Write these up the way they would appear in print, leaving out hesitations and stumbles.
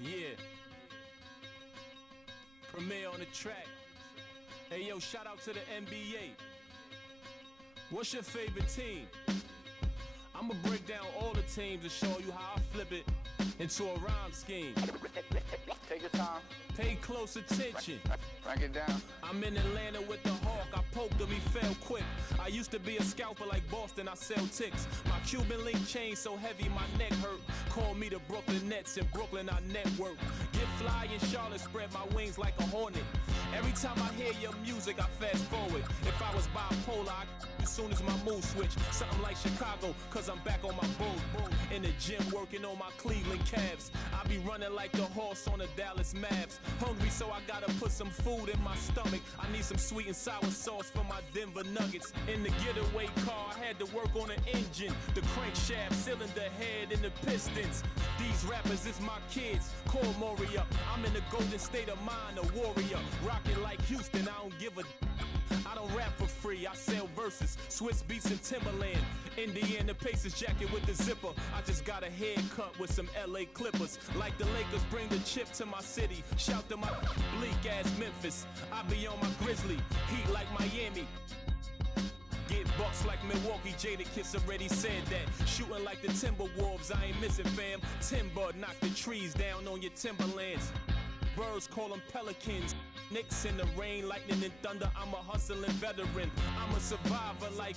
Yeah. Premier on the track. Hey yo, shout out to the NBA. What's your favorite team? I'ma break down all the teams and show you how I flip it into a rhyme scheme. Take your time. Pay close attention. Break it down. I'm in Atlanta with the Hawk. I poked him, he fell quick. I used to be a scalper like Boston, I sell ticks. My Cuban link chain so heavy my neck hurt. Call me the Brooklyn Nets. In Brooklyn I network. Get fly in Charlotte, spread my wings like a hornet. Every time I hear your music, I fast forward. If I was bipolar, I as soon as my mood switch. Something like Chicago, cause I'm back on my bull. In the gym working on my Cleveland Cavs. I be running like a horse on the Dallas Mavs. Hungry, so I gotta put some food in my stomach. I need some sweet and sour sauce for my Denver Nuggets. In the getaway car, I had to work on the engine, the crankshaft, cylinder head, and the pistons. These rappers is my kids, call Maury up. I'm in the golden state of mind, a warrior. Rockin' like Houston, I don't give a I don't rap for free, I sell verses, Swiss beats and Timberland. Indiana Pacers jacket with the zipper. I just got a haircut with some LA Clippers. Like the Lakers bring the chip to my city. Shout to my bleak ass Memphis. I be on my Grizzly, heat like Miami. Get bucks like Milwaukee, Jadakiss already said that. Shooting like the Timberwolves, I ain't missing fam. Timber, knock the trees down on your timberlands. Birds call them pelicans. Knicks in the rain, lightning and thunder. I'm a hustling veteran. I'm a survivor like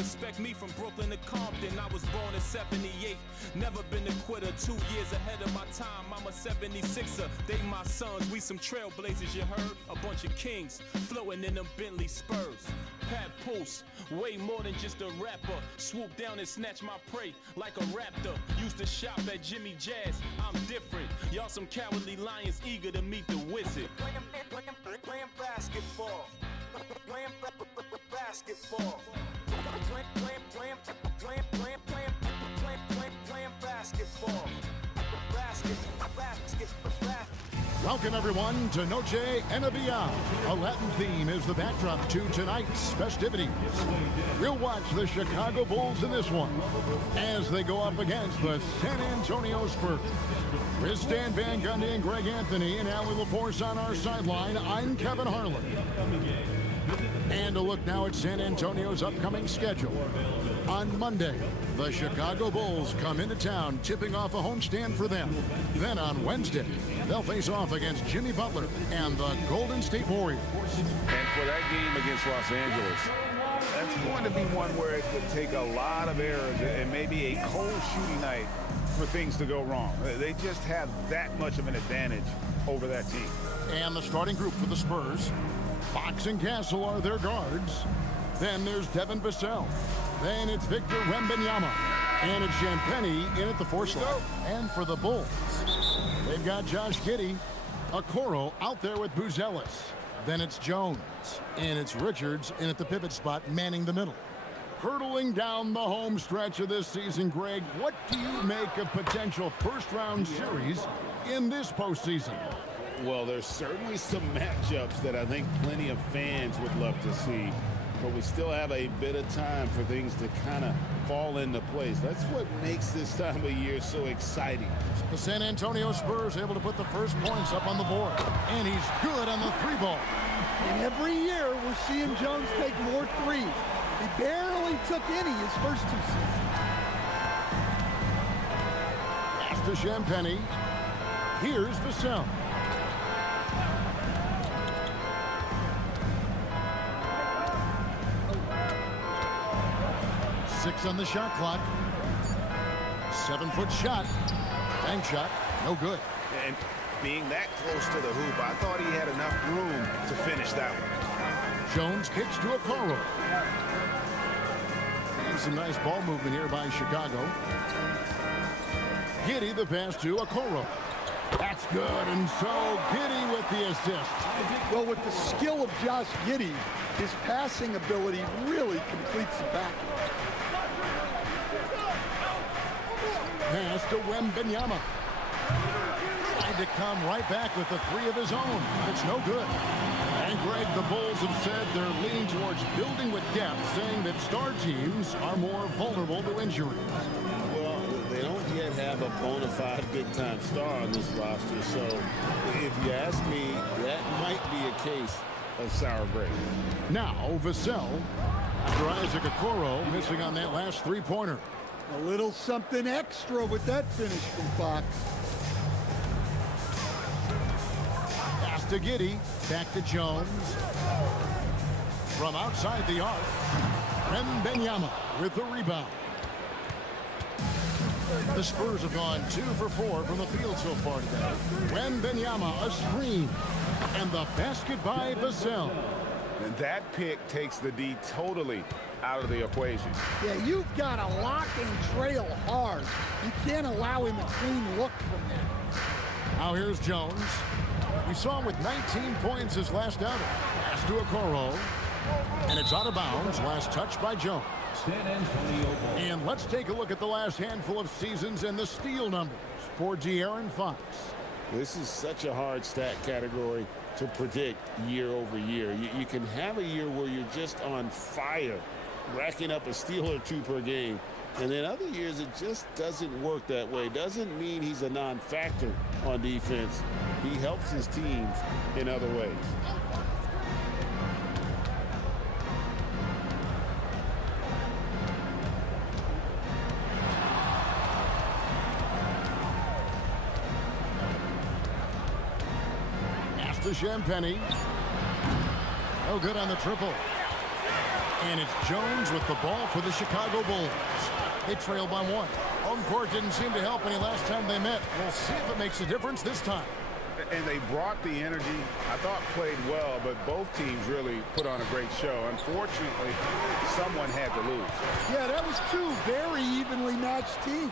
Respect me from Brooklyn to Compton. I was born in 78. Never been a quitter. 2 years ahead of my time. I'm a 76er. They my sons. We some trailblazers, you heard? A bunch of kings floating in them Bentley Spurs. Pat Pulse, way more than just a rapper. Swoop down and snatch my prey like a raptor. Used to shop at Jimmy Jazz. I'm different. Y'all some cowardly lions eager to meet the wizard. Playing basketball. Playing basketball. Playing basketball. Welcome, everyone, to Noche NBA. A Latin theme is the backdrop to tonight's festivities. We'll watch the Chicago Bulls in this one as they go up against the San Antonio Spurs. With Stan Van Gundy and Greg Anthony and Allie LaForce on our sideline, I'm Kevin Harlan. And a look now at San Antonio's upcoming schedule. On Monday, the Chicago Bulls come into town, tipping off a homestand for them. Then on Wednesday, they'll face off against Jimmy Butler and the Golden State Warriors. And for that game against Los Angeles, that's going to be one where it would take a lot of errors and maybe a cold shooting night for things to go wrong. They just have that much of an advantage over that team. And the starting group for the Spurs, Fox and Castle are their guards. Then there's Devin Vassell. Then it's Victor Wembanyama. And it's Champagnie in at the four slot. And for the Bulls, they've got Josh Giddey, Okoro out there with Buzelis. Then it's Jones. And it's Richards in at the pivot spot, manning the middle. Hurtling down the home stretch of this season, Greg, what do you make of potential first-round series in this postseason? Well, there's certainly some matchups that I think plenty of fans would love to see, but we still have a bit of time for things to kind of fall into place. That's what makes this time of year so exciting. The San Antonio Spurs able to put the first points up on the board, and he's good on the three ball. And every year we're seeing Jones take more threes. He barely took any his first two seasons. Pass to Champagnie. Here's Vassell. Six on the shot clock. 7-foot shot. Bank shot. No good. And being that close to the hoop, I thought he had enough room to finish that one. Jones kicks to Okoro. And some nice ball movement here by Chicago. Giddey the pass to Okoro. That's good, and so Giddey with the assist. Well, with the skill of Josh Giddey, his passing ability really completes the package. Pass to Wembanyama. Tried to come right back with the three of his own. It's no good. And Greg, the Bulls have said they're leaning towards building with depth, saying that star teams are more vulnerable to injuries. Well, they don't yet have a bona five big-time star on this roster. So if you ask me, that might be a case of sour grapes. Now, Vassell, after Isaac Okoro missing on that last three-pointer. A little something extra with that finish from Fox. Pass to Giddey, back to Jones. From outside the arc, Wembanyama with the rebound. The Spurs have gone 2 for 4 from the field so far today. Wembanyama, a screen, and the basket by Vassell. And that pick takes the D totally out of the equation. Yeah, you've got to lock and trail hard. You can't allow him a clean look from there. Now here's Jones. We saw him with 19 points his last outing. Pass to Okoro. And it's out of bounds. Last touch by Jones. And let's take a look at the last handful of seasons and the steal numbers for De'Aaron Fox. This is such a hard stat category to predict year over year. You can have a year where you're just on fire, racking up a steal or two per game. And then other years, it just doesn't work that way. Doesn't mean he's a non-factor on defense. He helps his teams in other ways. To Champagny. No good on the triple. And it's Jones with the ball for the Chicago Bulls. They trail by 1. Home court didn't seem to help any last time they met. We'll see if it makes a difference this time. And they brought the energy. I thought played well, but both teams really put on a great show. Unfortunately, someone had to lose. Yeah, that was two very evenly matched teams.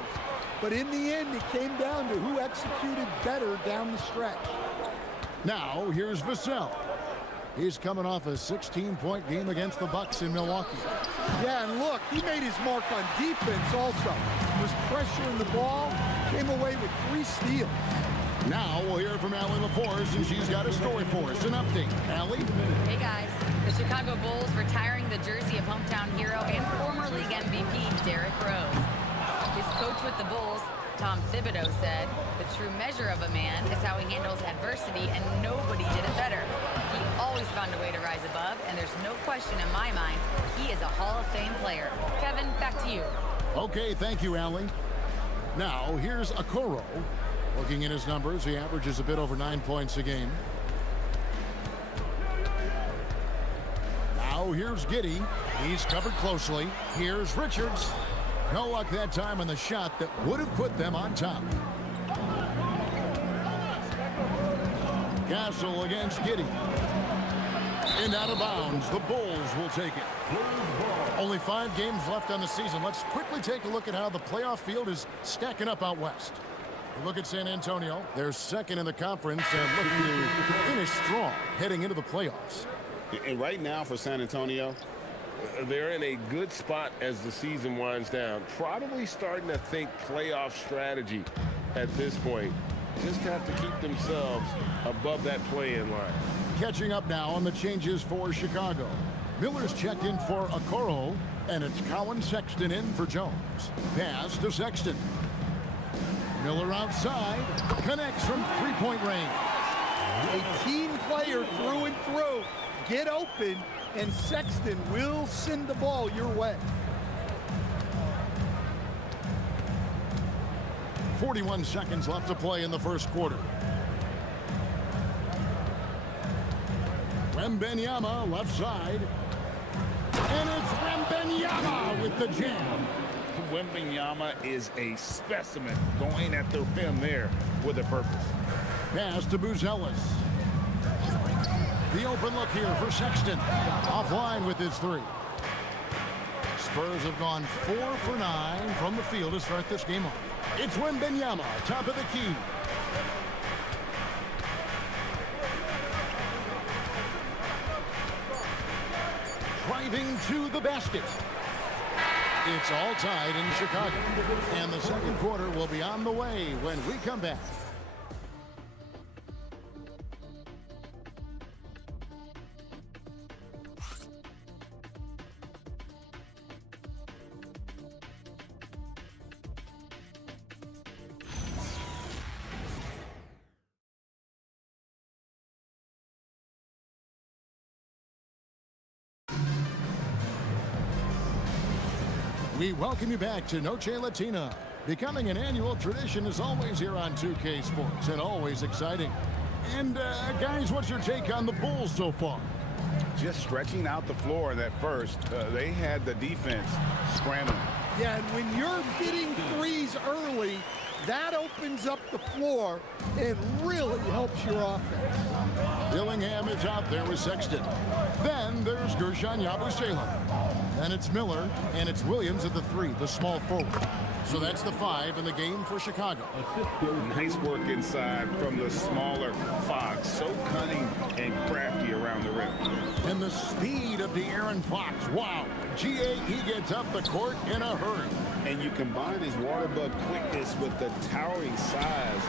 But in the end, it came down to who executed better down the stretch. Now, here's Vassell. He's coming off a 16-point game against the Bucks in Milwaukee. Yeah, and look, he made his mark on defense also. Was pressuring the ball, came away with 3 steals. Now we'll hear from Allie LaForce, and she's got a story for us. An update. Allie? Hey, guys. The Chicago Bulls retiring the jersey of hometown hero and former league MVP, Derrick Rose. His coach with the Bulls, Tom Thibodeau, said, "The true measure of a man is how he handles adversity, and nobody did it better. He always found a way to rise above, and there's no question in my mind he is a Hall of Fame player." Kevin, back to you. Okay, thank you, Allie. Now, here's Okoro. Looking at his numbers, he averages a bit over 9 points a game. Now, here's Giddey. He's covered closely. Here's Richards. No luck that time on the shot that would have put them on top. Castle against Giddey. And out of bounds, the Bulls will take it. Only 5 games left on the season. Let's quickly take a look at how the playoff field is stacking up out west. We look at San Antonio. They're second in the conference and looking to finish strong heading into the playoffs. And right now for San Antonio, they're in a good spot as the season winds down. Probably starting to think playoff strategy at this point. Just have to keep themselves above that play-in line. Catching up now on the changes for Chicago. Miller's checked in for Okoro, and it's Colin Sexton in for Jones. Pass to Sexton. Miller outside, connects from three-point range. A team player through and through. Get open, and Sexton will send the ball your way. 41 seconds left to play in the first quarter. Wembanyama left side. And it's Wembanyama with the jam. Wembanyama is a specimen going at the rim there with a purpose. Pass to Buzelis. The open look here for Sexton. Offline with his 3. Spurs have gone 4 for 9 from the field to start this game off. It's Wembanyama, top of the key. Driving to the basket. It's all tied in Chicago. And the second quarter will be on the way when we come back. We welcome you back to Noche Latina. Becoming an annual tradition is always here on 2K Sports and always exciting. And guys, what's your take on the Bulls so far? Just stretching out the floor in that first. They had the defense scrambling. Yeah, and when you're hitting threes early, that opens up the floor. It really helps your offense. Dillingham is out there with Sexton. Then there's Gershon Yabusele. Then it's Miller, and it's Williams at the 3, the small forward. So that's the 5 in the game for Chicago. Nice work inside from the smaller Fox. So cunning and crafty around the rim. And the speed of De'Aaron Fox. Wow. He gets up the court in a hurry. And you combine his water bug quickness with the towering size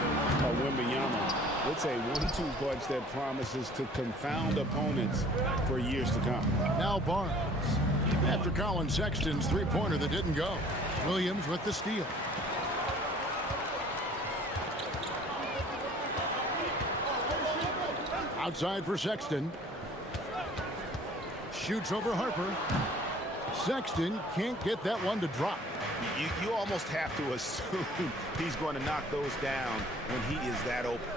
of Wembanyama. It's a 1-2 punch that promises to confound opponents for years to come. Now Barnes. After Colin Sexton's three-pointer that didn't go. Williams with the steal. Outside for Sexton. Shoots over Harper. Sexton can't get that one to drop. You almost have to assume he's going to knock those down when he is that open.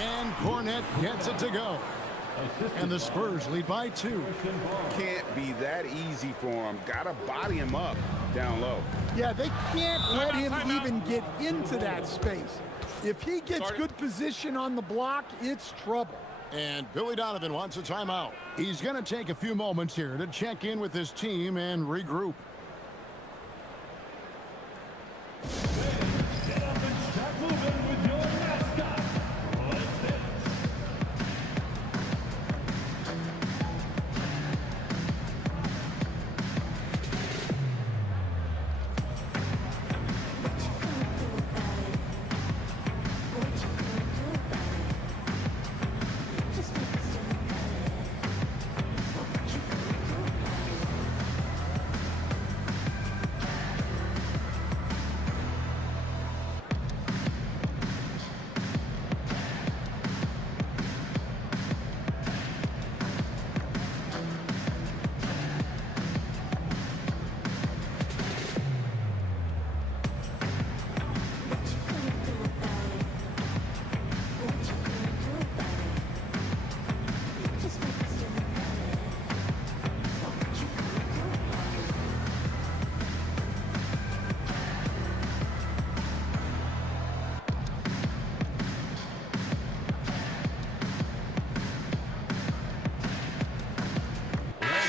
And Cornette gets it to go. And the Spurs lead by 2. Can't be that easy for him. Got to body him up down low. Yeah, they can't let him even get into that space. If he gets good position on the block, it's trouble. And Billy Donovan wants a timeout. He's going to take a few moments here to check in with his team and regroup.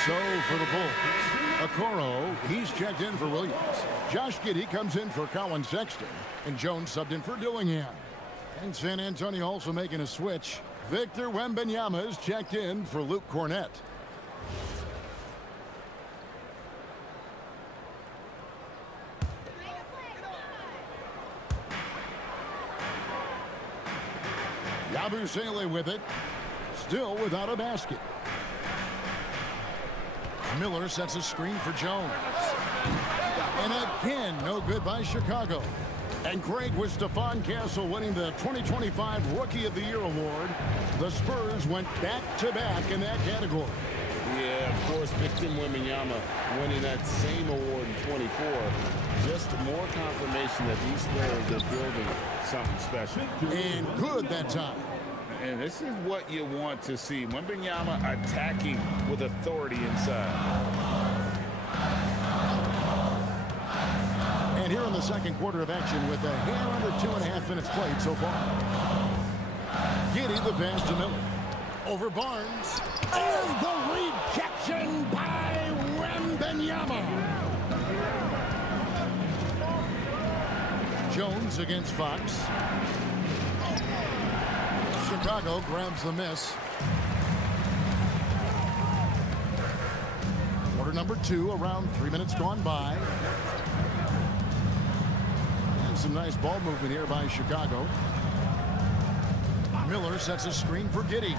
So for the Bulls, Okoro, he's checked in for Williams. Josh Giddey comes in for Colin Sexton. And Jones subbed in for Dillingham. And San Antonio also making a switch. Victor Wembanyama is checked in for Luke Cornette. Yabusele with it. Still without a basket. Miller sets a screen for Jones. And again, no good by Chicago. And Greg, with Stephon Castle winning the 2025 Rookie of the Year award, the Spurs went back-to-back in that category. Yeah, of course, Victor Wembanyama winning that same award in 24. Just more confirmation that these Spurs are building something special. And good that time. And this is what you want to see. Wembanyama attacking with authority inside. And here in the second quarter of action with a hair under 2.5 minutes played so far. Giddey the pass to Miller. Over Barnes. And the rejection by Wembanyama. Jones against Fox. Chicago grabs the miss. Quarter number 2, around 3 minutes gone by. And some nice ball movement here by Chicago. Miller sets a screen for Giddey.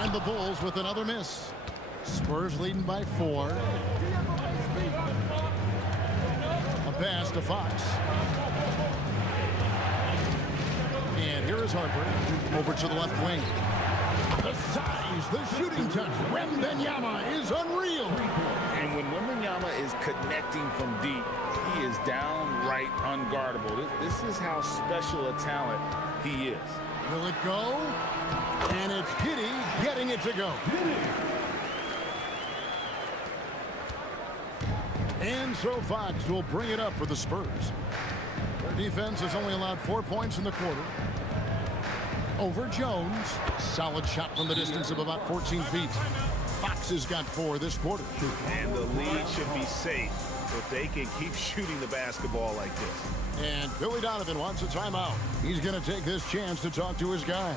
And the Bulls with another miss. Spurs leading by 4. A pass to Fox. And here is Harper over to the left wing. The size, the shooting touch. Wembanyama is unreal. And when Wembanyama is connecting from deep, he is downright unguardable. This is how special a talent he is. Will it go? And it's Giddey getting it to go. And so Fox will bring it up for the Spurs. Their defense has only allowed 4 points in the quarter. Over Jones. Solid shot from the distance of about 14 feet. Fox has got 4 this quarter. And the lead should be safe if they can keep shooting the basketball like this. And Billy Donovan wants a timeout. He's going to take this chance to talk to his guys.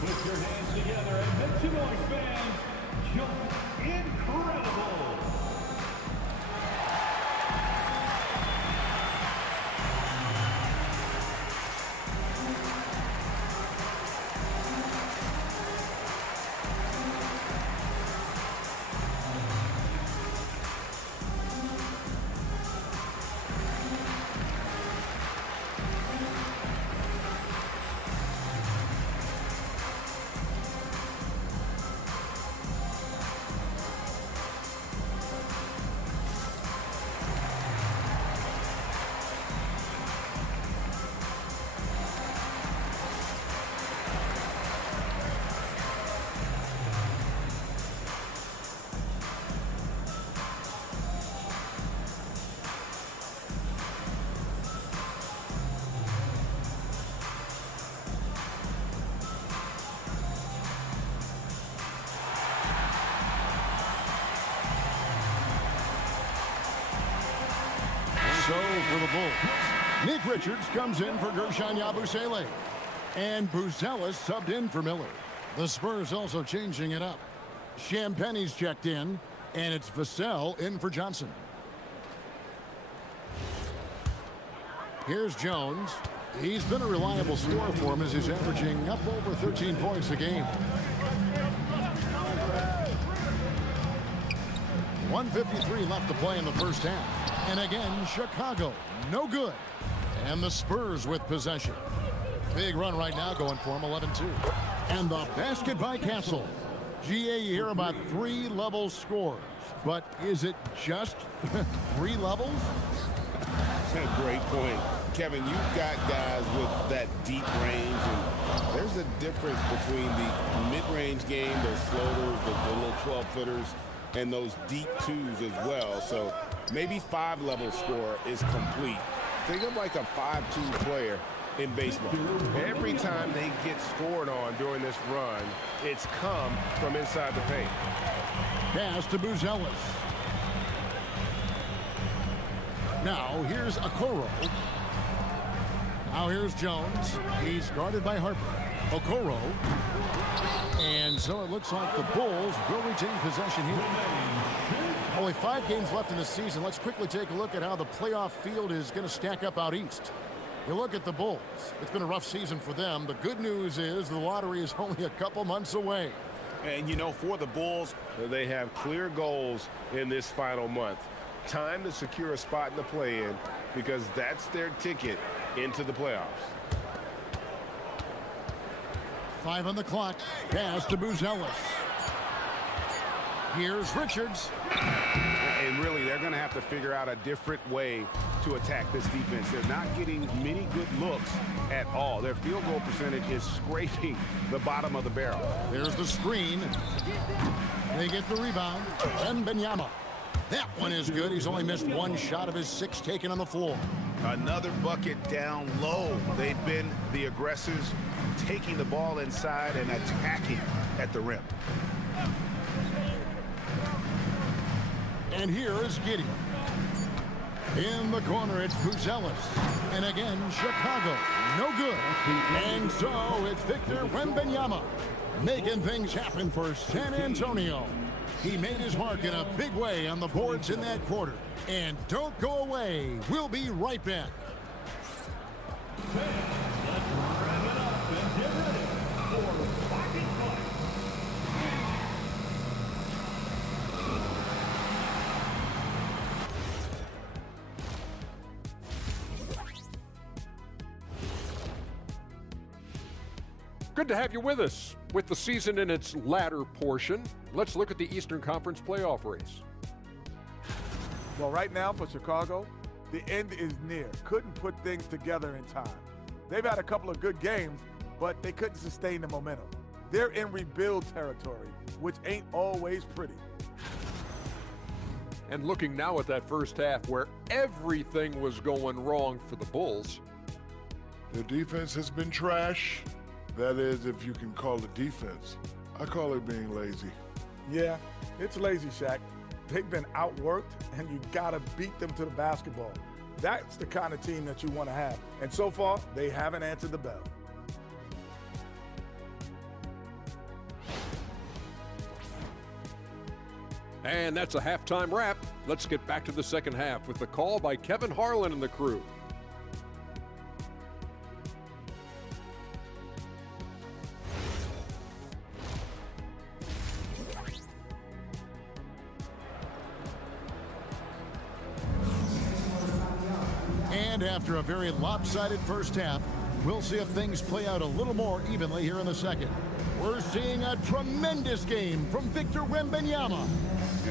Put your hands together and make some noise, fans. Jump incredible. So for the Bulls, Nick Richards comes in for Gershon Yabusele. And Buzelis subbed in for Miller. The Spurs also changing it up. Champagne's checked in, and it's Vassell in for Johnson. Here's Jones. He's been a reliable scorer for him as he's averaging up over 13 points a game. 1:53 left to play in the first half. And again, Chicago, no good. And the Spurs with possession. Big run right now going for him, 11-2. And the basket by Castle. GA, you hear about 3-level scores. But is it just 3 levels? Great point. Kevin, you've got guys with that deep range, and there's a difference between the mid-range game, those floaters, the little 12-footers, and those deep twos as well. So maybe 5-level score is complete. Think of like a 5-2 player in baseball. Every time they get scored on during this run, it's come from inside the paint. Pass to Buzelis. Now here's Okoro. Now here's Jones. He's guarded by Harper. Okoro. And so it looks like the Bulls will retain possession here. Only 5 games left in the season. Let's quickly take a look at how the playoff field is going to stack up out east. You look at the Bulls. It's been a rough season for them. The good news is the lottery is only a couple months away. And, you know, for the Bulls, they have clear goals in this final month. Time to secure a spot in the play-in because that's their ticket into the playoffs. 5 on the clock. Pass to Buzelis. Here's Richards. And really, they're going to have to figure out a different way to attack this defense. They're not getting many good looks at all. Their field goal percentage is scraping the bottom of the barrel. There's the screen. They get the rebound. Wembanyama. That one is good. He's only missed 1 shot of his 6 taken on the floor. Another bucket down low. They've been the aggressors, taking the ball inside and attacking at the rim. And here is Giddey. In the corner, it's Buzelis. And again, Chicago. No good. And so it's Victor Wembanyama making things happen for San Antonio. He made his mark in a big way on the boards in that quarter. And don't go away. We'll be right back. Good to have you with us. With the season in its latter portion, let's look at the Eastern Conference playoff race. Well, right now for Chicago, the end is near. Couldn't put things together in time. They've had a couple of good games, but they couldn't sustain the momentum. They're in rebuild territory, which ain't always pretty. And looking now at that first half where everything was going wrong for the Bulls. The defense has been trash. That is, if you can call it defense. I call it being lazy. Yeah, it's lazy, Shaq. They've been outworked, and you gotta beat them to the basketball. That's the kind of team that you want to have. And so far, they haven't answered the bell. And that's a halftime wrap. Let's get back to the second half with the call by Kevin Harlan and the crew. And after a very lopsided first half, we'll see if things play out a little more evenly here in the second. We're seeing a tremendous game from Victor Wembanyama.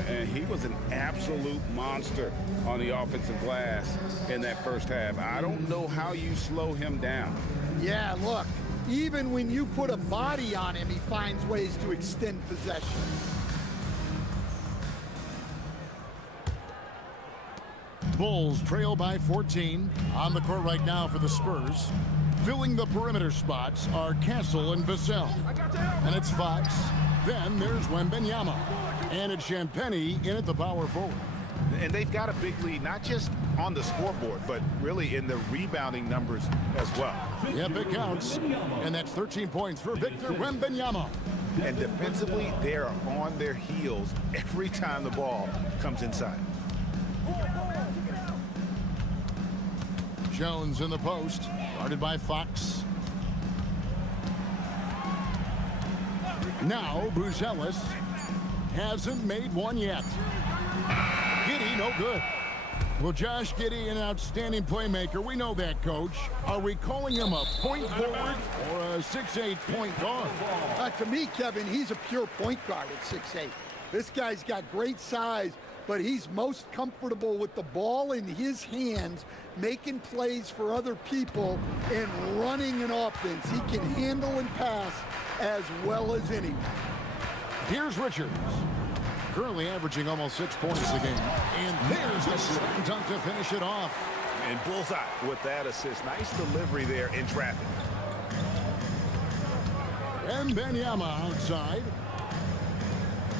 And he was an absolute monster on the offensive glass in that first half. I don't know how you slow him down. Yeah, look, even when you put a body on him, he finds ways to extend possession. Bulls trail by 14. On the court right now for the Spurs. Filling the perimeter spots are Castle and Vassell. And it's Fox. Then there's Wembanyama. And it's Champagnie in at the power forward. And they've got a big lead, not just on the scoreboard, but really in the rebounding numbers as well. Yep, it counts. And that's 13 points for Victor Wembanyama. And defensively, they are on their heels every time the ball comes inside. Jones in the post, guarded by Fox. Now Buzelis hasn't made one yet. Giddey, no good. Well, Josh Giddey, an outstanding playmaker. We know that, Coach. Are we calling him a point forward or a 6'8" point guard? To me, Kevin, he's a pure point guard at 6'8". This guy's got great size, but he's most comfortable with the ball in his hands, making plays for other people and running an offense. He can handle and pass as well as anyone. Here's Richards, currently averaging almost 6 points a game. And there's the slam dunk to finish it off. And bullseye with that assist. Nice delivery there in traffic. Wembanyama outside.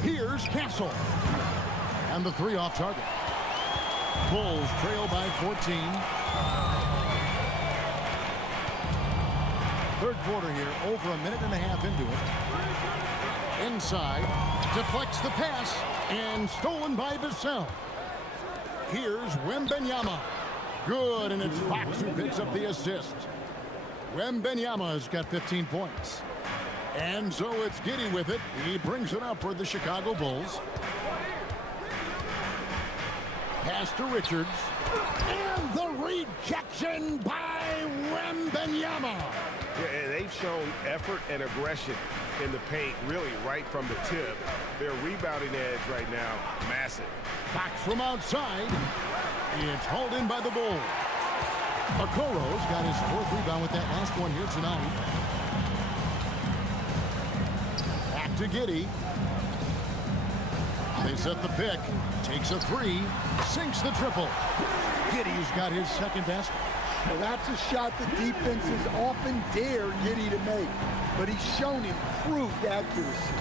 Here's Castle. And the three off target. Bulls trail by 14. Third quarter here, over a minute and a half into it. Inside, deflects the pass, and stolen by Vassell. Here's Wembanyama. Good, and it's Fox who picks up the assist. Wembanyama's got 15 points. And so it's Giddey with it. He brings it up for the Chicago Bulls. Pass to Richards. And the rejection by Wembanyama. Yeah, they've shown effort and aggression in the paint, really right from the tip. Their rebounding edge right now, massive. Fox from outside. It's hauled in by the Bulls. Okoro's got his fourth rebound with that last one here tonight. Back to Giddey. They set the pick. Takes a three. Sinks the triple. Giddey's got his second best. Well, that's a shot the defenses often dare Giddey to make, but he's shown improved accuracy.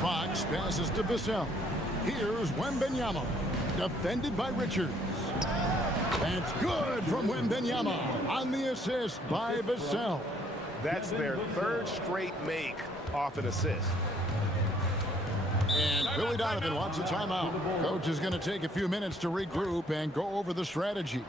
Fox passes to Vassell. Here's Wembanyama, defended by Richards. That's good from Wembanyama on the assist by Vassell. That's their third straight make off an assist. And Billy Donovan wants a timeout. Coach is going to take a few minutes to regroup and go over the strategy.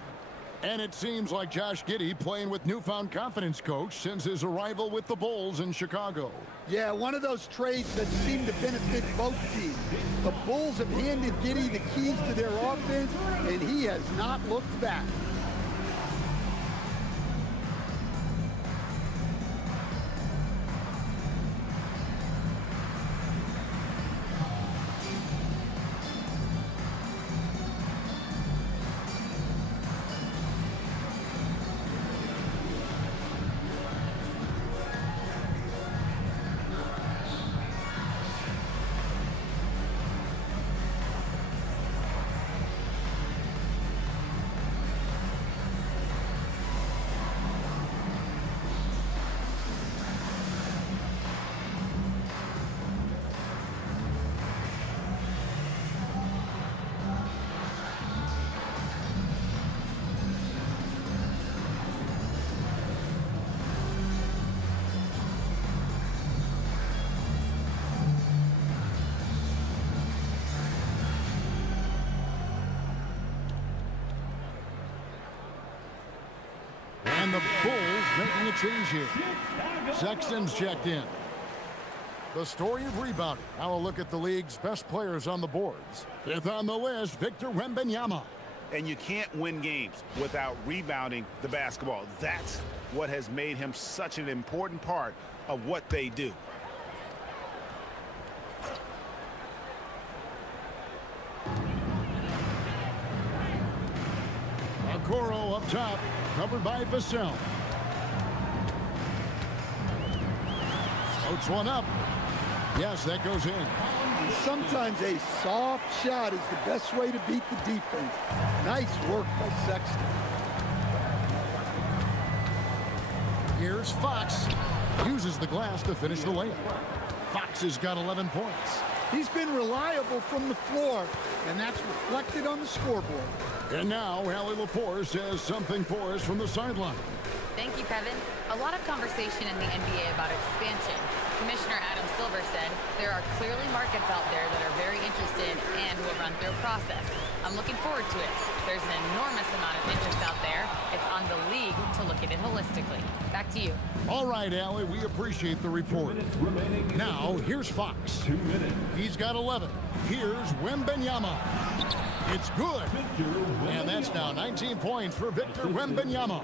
And it seems like Josh Giddey playing with newfound confidence, Coach, since his arrival with the Bulls in Chicago. Yeah, one of those trades that seem to benefit both teams. The Bulls have handed Giddey the keys to their offense, and he has not looked back. And the Bulls making a change here. Sexton's checked in. The story of rebounding. Now a look at the league's best players on the boards. Fifth on the list, Victor Wembanyama. And you can't win games without rebounding the basketball. That's what has made him such an important part of what they do. Okoro up top, covered by Vassell. Floats one up. Yes, that goes in. And sometimes a soft shot is the best way to beat the defense. Nice work by Sexton. Here's Fox. Uses the glass to finish the layup. Fox has got 11 points. He's been reliable from the floor, and that's reflected on the scoreboard. And now, Allie Lepore says something for us from the sideline. Thank you, Kevin. A lot of conversation in the NBA about expansion. Commissioner Adam Silver said there are clearly markets out there that are very interested and will run through a process. I'm looking forward to it. There's an enormous amount of interest out there. It's on the league to look at it holistically. Back to you. All right, Allie, we appreciate the report. Now, here's Fox. 2 minutes. He's got 11. Here's Wembanyama. It's good. And that's now 19 points for Victor Wembanyama.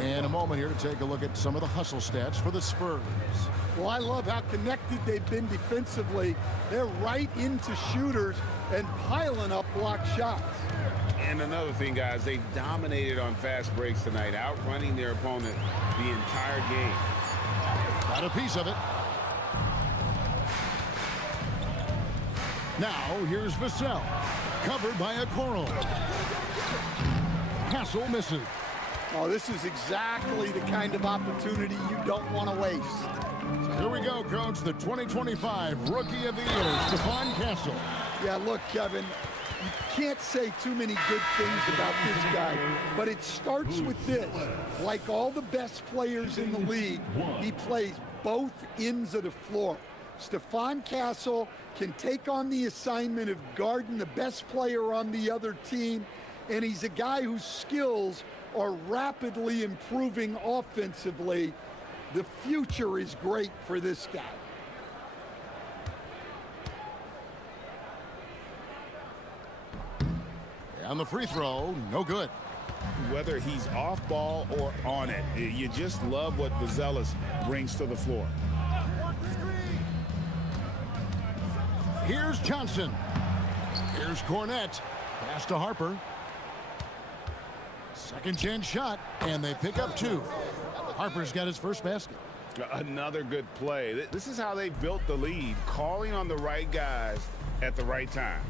And a moment here to take a look at some of the hustle stats for the Spurs. Well, I love how connected they've been defensively. They're right into shooters and piling up block shots. And another thing, guys, they dominated on fast breaks tonight, outrunning their opponent the entire game. Got a piece of it. Now, here's Vassell. Covered by Okoro. Hassel misses. Oh, this is exactly the kind of opportunity you don't want to waste. So here we go, Coach. The 2025 Rookie of the Year, Stephon Castle. Yeah, look, Kevin, you can't say too many good things about this guy, but it starts with this. Like all the best players in the league, he plays both ends of the floor. Stephon Castle can take on the assignment of guarding the best player on the other team, and he's a guy whose skills are rapidly improving offensively. The future is great for this guy. On the free throw, no good. Whether he's off ball or on it, you just love what Vassell brings to the floor. Here's Johnson. Here's Cornette. Pass to Harper. Second chance shot, and they pick up two. Harper's got his first basket. Another good play. This is how they built the lead, calling on the right guys at the right time.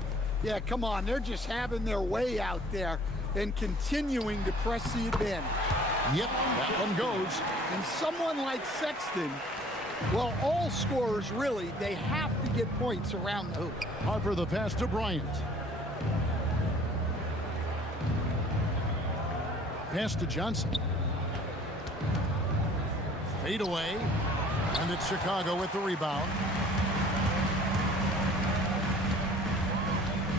Yeah, come on. They're just having their way out there and continuing to press the advantage. Yep, that one goes. And someone like Sexton, well, all scorers really, they have to get points around the hoop. Harper the pass to Bryant. Pass to Johnson. Fade away. And it's Chicago with the rebound.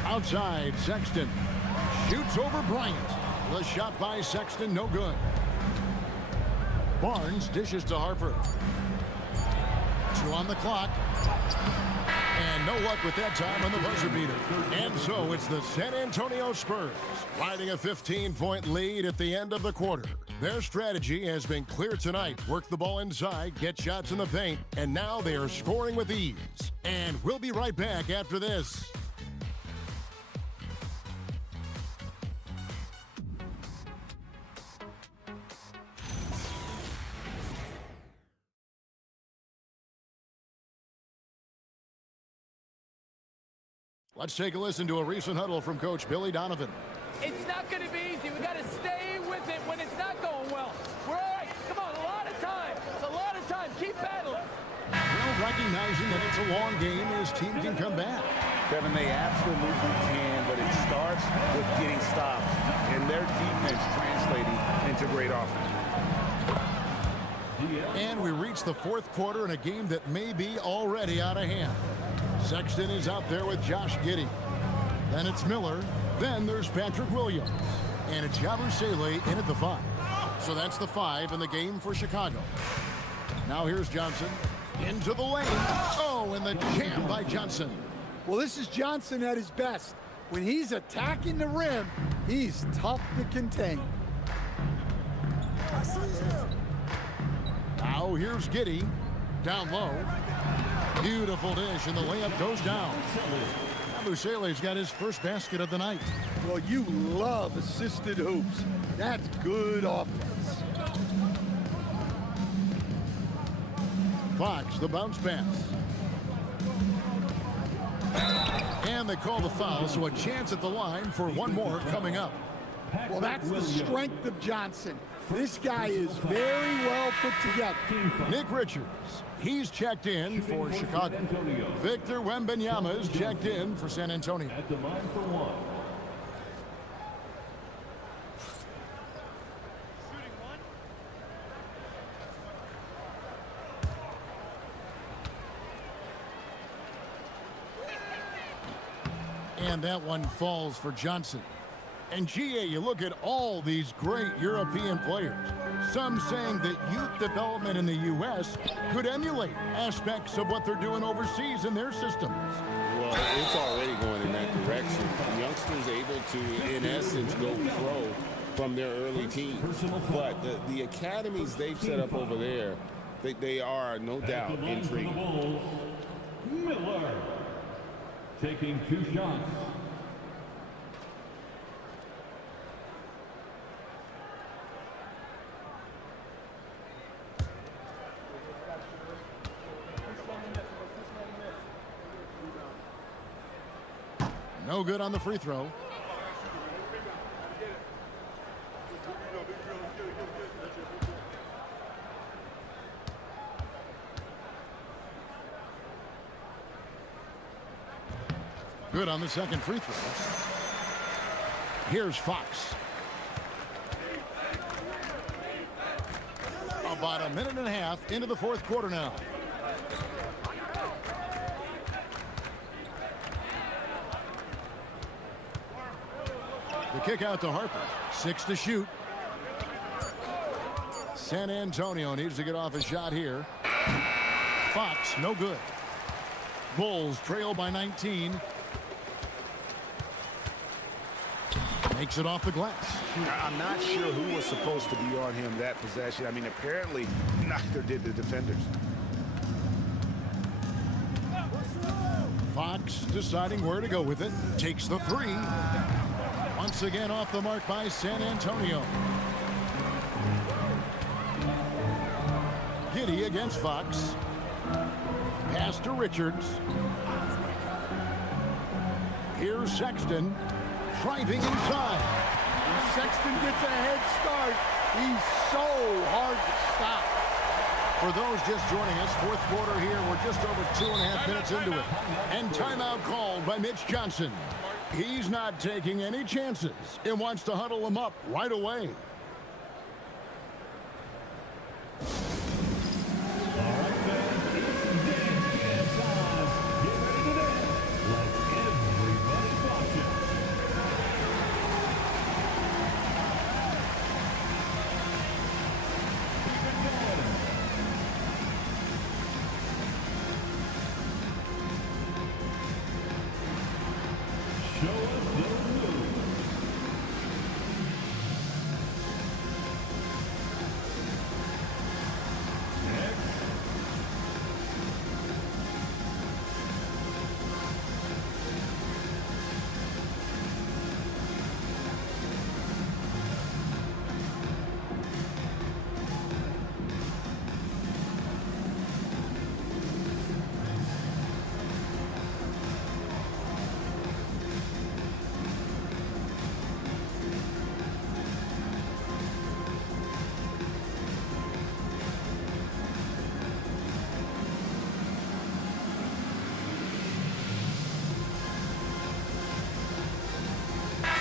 Outside, Sexton. Shoots over Bryant. The shot by Sexton, no good. Barnes dishes to Harper. 2 on the clock. And no luck with that time on the buzzer beater. And so it's the San Antonio Spurs riding a 15-point lead at the end of the quarter. Their strategy has been clear tonight. Work the ball inside, get shots in the paint, and now they are scoring with ease. And we'll be right back after this. Let's take a listen to a recent huddle from Coach Billy Donovan. It's not going to be easy. We got to stay with it when it's not going well. We're all right. Come on, a lot of time. It's a lot of time. Keep battling. Well, recognizing that it's a long game, his team can come back. Kevin, they absolutely can, but it starts with getting stops and their defense translating into great offense. And we reach the fourth quarter in a game that may be already out of hand. Sexton is out there with Josh Giddey. Then it's Miller. Then there's Patrick Williams. And it's Yabusele in at the 5. So that's the 5 in the game for Chicago. Now here's Johnson into the lane. Oh, and the jam by Johnson. Well, this is Johnson at his best. When he's attacking the rim, he's tough to contain. Now here's Giddey. Down low. Beautiful dish, and the layup goes down. Abusele's got his first basket of the night. Well, you love assisted hoops. That's good offense. Fox, the bounce pass. And they call the foul, so a chance at the line for one more coming up. Well, that's the strength of Johnson. This guy is very well put together. Nick Richards, he's checked in for Chicago. Victor Wembanyama is checked in for San Antonio. At the line for one. And that one falls for Johnson. And GA, you look at all these great European players. Some saying that youth development in the U.S. could emulate aspects of what they're doing overseas in their systems. Well, it's already going in that direction. Youngsters able to, in essence, go pro from their early teens. But the academies they've set up over there, they are, no doubt, intriguing. Miller taking 2 shots. No good on the free throw. Good on the second free throw. Here's Fox. About a minute and a half into the fourth quarter now. The kick out to Harper. 6 to shoot. San Antonio needs to get off a shot here. Fox, no good. Bulls trail by 19. Makes it off the glass. I'm not sure who was supposed to be on him that possession. I mean, apparently neither did the defenders. Fox deciding where to go with it. Takes the 3. Once again off the mark by San Antonio. Giddey against Fox. Pass to Richards. Here's Sexton. Driving inside. When Sexton gets a head start, he's so hard to stop. For those just joining us, fourth quarter here, we're just over 2.5 minutes into it. And timeout called by Mitch Johnson. He's not taking any chances and wants to huddle them up right away.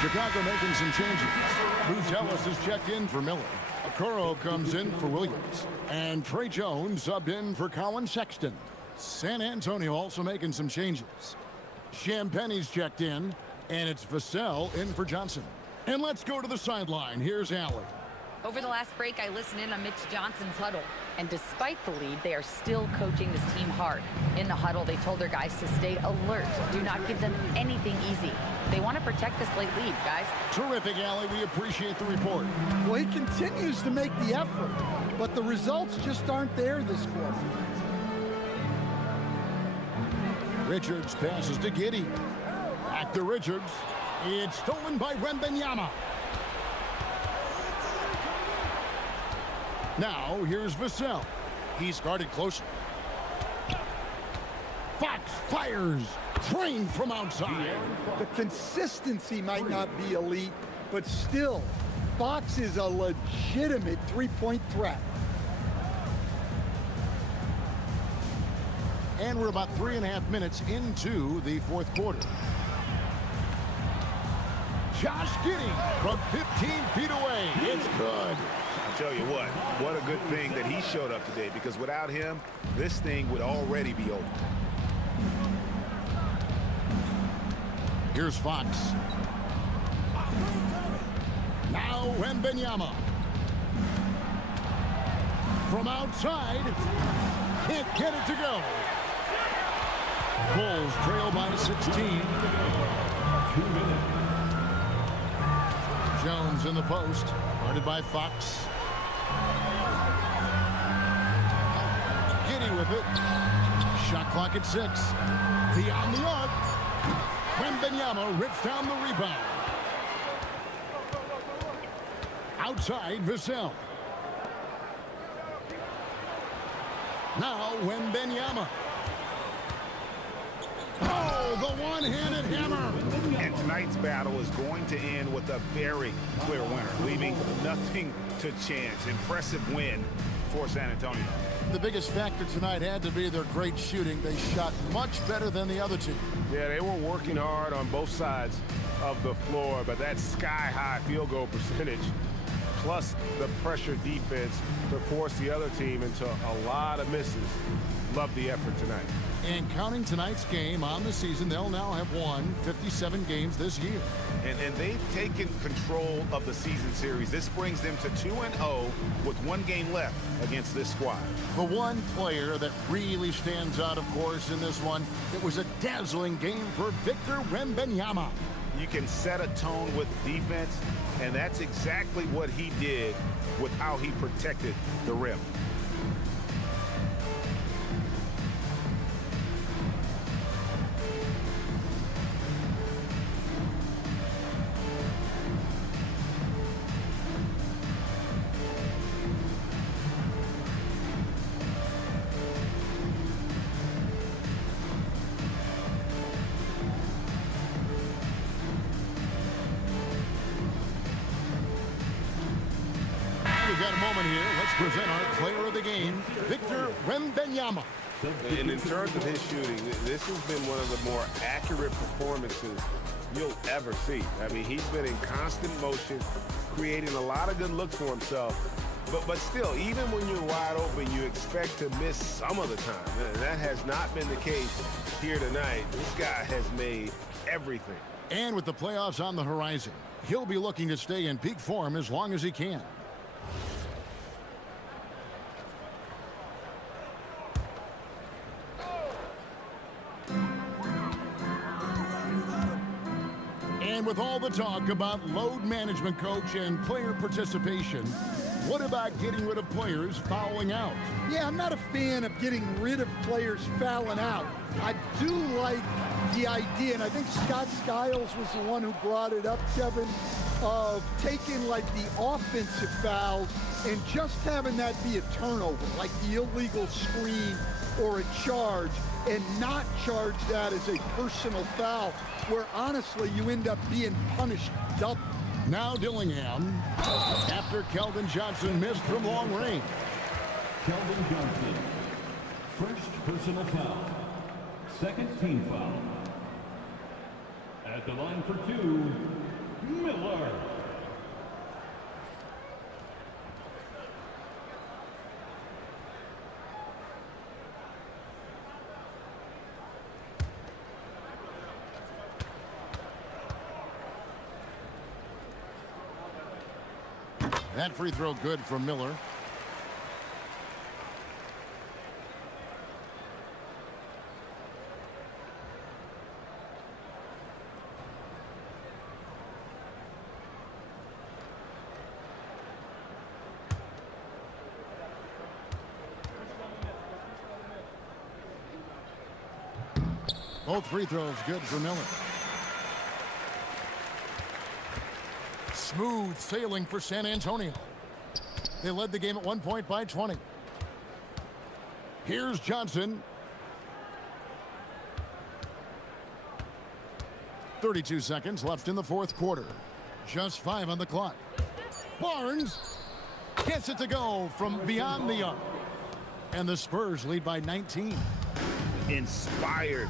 Chicago making some changes. Bruce Ellis is checked in for Miller. Okoro comes in for Williams. And Trey Jones subbed in for Colin Sexton. San Antonio also making some changes. Champagne's checked in. And it's Vassell in for Johnson. And let's go to the sideline. Here's Allen. Over the last break, I listened in on Mitch Johnson's huddle. And despite the lead, they are still coaching this team hard. In the huddle, they told their guys to stay alert. Do not give them anything easy. They want to protect this late lead, guys. Terrific, Allie. We appreciate the report. Well, he continues to make the effort, but the results just aren't there this quarter. Richards passes to Giddey. Back to Richards. It's stolen by Wembanyama. Now, here's Vassell. He's guarded closely. Fox fires. Trained from outside. The consistency might not be elite, but still, Fox is a legitimate three-point threat. And we're about 3.5 minutes into the fourth quarter. Josh Giddey from 15 feet away. It's good. I'll tell you what a good thing that he showed up today, because without him, this thing would already be over. Here's Fox. Now Wembanyama. From outside. Can't get it to go. Bulls trail by 16. 2 minutes. Jones in the post. Guarded by Fox. Giddey with it. Shot clock at 6. Beyond the arc. Wembanyama rips down the rebound. Outside, Vassell. Now, Wembanyama. Oh, the one-handed hammer. And tonight's battle is going to end with a very clear winner, leaving nothing to chance. Impressive win for San Antonio. The biggest factor tonight had to be their great shooting. They shot much better than the other team. Yeah, they were working hard on both sides of the floor, but that sky-high field goal percentage plus the pressure defense to force the other team into a lot of misses. Love the effort tonight. And counting tonight's game on the season, they'll now have won 57 games this year. And they've taken control of the season series. This brings them to 2-0 with 1 game left against this squad. The one player that really stands out, of course, in this one, it was a dazzling game for Victor Wembanyama. You can set a tone with defense, and that's exactly what he did with how he protected the rim. We've got a moment here. Let's present our player of the game, Victor Wembanyama. And in terms of his shooting, this has been one of the more accurate performances you'll ever see. I mean, he's been in constant motion, creating a lot of good looks for himself. But still, even when you're wide open, you expect to miss some of the time. That has not been the case here tonight. This guy has made everything. And with the playoffs on the horizon, he'll be looking to stay in peak form as long as he can. And with all the talk about load management, coach, and player participation, what about getting rid of players fouling out? Yeah, I'm not a fan of getting rid of players fouling out. I do like the idea, and I think Scott Skiles was the one who brought it up, Kevin, of taking like the offensive fouls and just having that be a turnover, like the illegal screen or a charge, and not charge that as a personal foul, where honestly you end up being punished double. Now Dillingham, after Keldon Johnson missed from long range. Keldon Johnson, first personal foul, second team foul. At the line for 2, Miller. That free throw good from Miller. Both free throws good for Miller. Smooth sailing for San Antonio. They led the game at 1 point by 20. Here's Johnson. 32 seconds left in the fourth quarter. Just 5 on the clock. Barnes gets it to go from beyond the arc. And the Spurs lead by 19. Inspired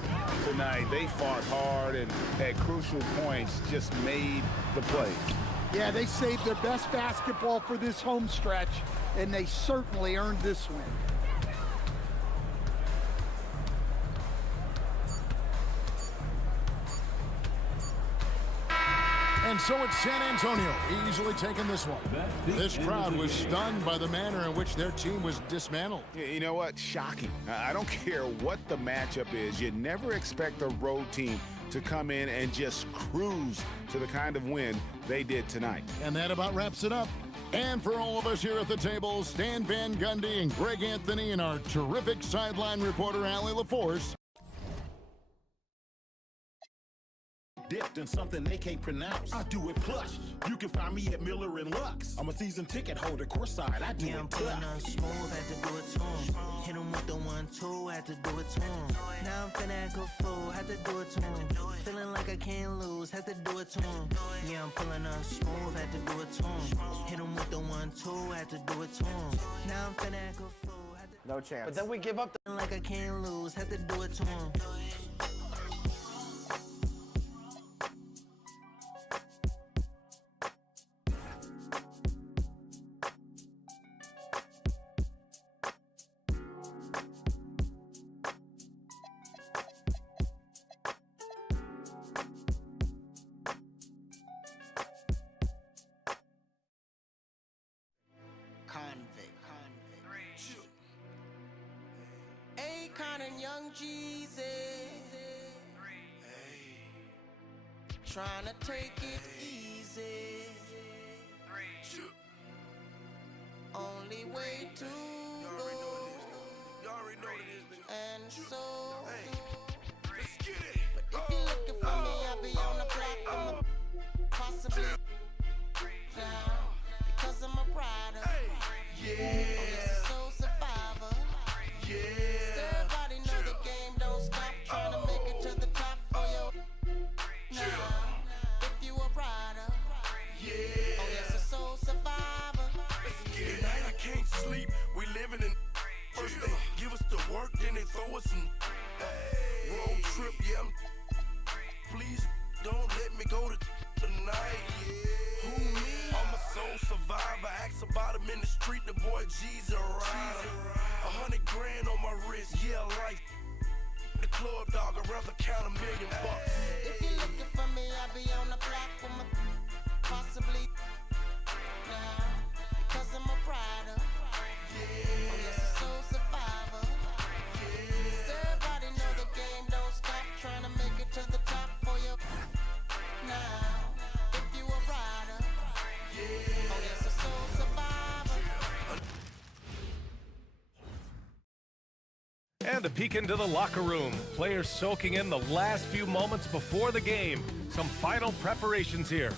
tonight. They fought hard and at crucial points just made the play. Yeah, they saved their best basketball for this home stretch, and they certainly earned this win. And so it's San Antonio easily taking this one. This crowd was stunned by the manner in which their team was dismantled. You know what? Shocking. I don't care what the matchup is. You never expect a road team to come in and just cruise to the kind of win they did tonight. And that about wraps it up. And for all of us here at the table, Stan Van Gundy and Greg Anthony and our terrific sideline reporter, Allie LaForce. Dipped in something they can't pronounce. I do it plush. You can find me at Miller and Lux. I'm a season ticket holder, courtside. I do it pulling up smooth, had to do it to him. Hit him with the 1-2, had to do it to him. Now I'm finna act a fool, had to do it to him. Feeling like I can't lose, had to do it to him. Yeah, I'm pulling up smooth, had to do it to him. Hit him with the 1-2, had to do it to him. Now I'm finna act a fool, had to no chance. But then we give up. Feeling like I can't lose, had to do it to him. Young Jesus, trying to take it easy. Only way to go, and so. But if you're looking for me, I'll be on the block, possibly now, because I'm a rider. Yeah. Oh, yes, a soul survivor. Yeah. Work, then they throw us in road trip, yeah. Please don't let me go to tonight. Yeah. Who me? I'm a soul survivor. Ask about him in the street. The boy G's a rider. 100 grand on my wrist, yeah, life. The club dog, I'd rather count $1 million. If you're looking for me, I'll be on the block with my possibly now, because I'm a rider. Yeah. Oh, yes, a soul survivor. Trying to make it to the top for you now. If you a rider, yeah. Oh yes, a soul survivor. And a peek into the locker room. Players soaking in the last few moments before the game. Some final preparations here.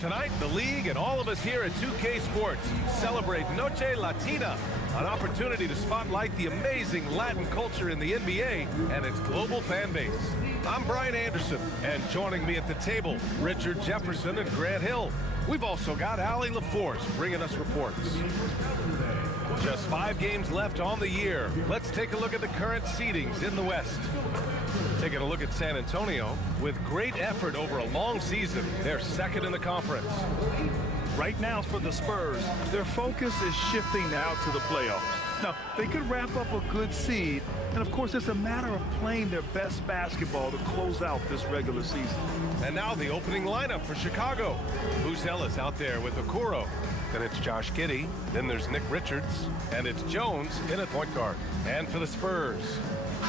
Tonight, the league and all of us here at 2K Sports celebrate Noche Latina, an opportunity to spotlight the amazing Latin culture in the NBA and its global fan base. I'm Brian Anderson, and joining me at the table, Richard Jefferson and Grant Hill. We've also got Allie LaForce bringing us reports. Just 5 games left on the year. Let's take a look at the current seedings in the West. Taking a look at San Antonio, with great effort over a long season, they're second in the conference. Right now for the Spurs, their focus is shifting now to the playoffs. Now, they could wrap up a good seed, and of course, it's a matter of playing their best basketball to close out this regular season. And now the opening lineup for Chicago. Boozel is out there with Okoro. Then it's Josh Giddey. Then there's Nick Richards. And it's Jones in at point guard. And for the Spurs,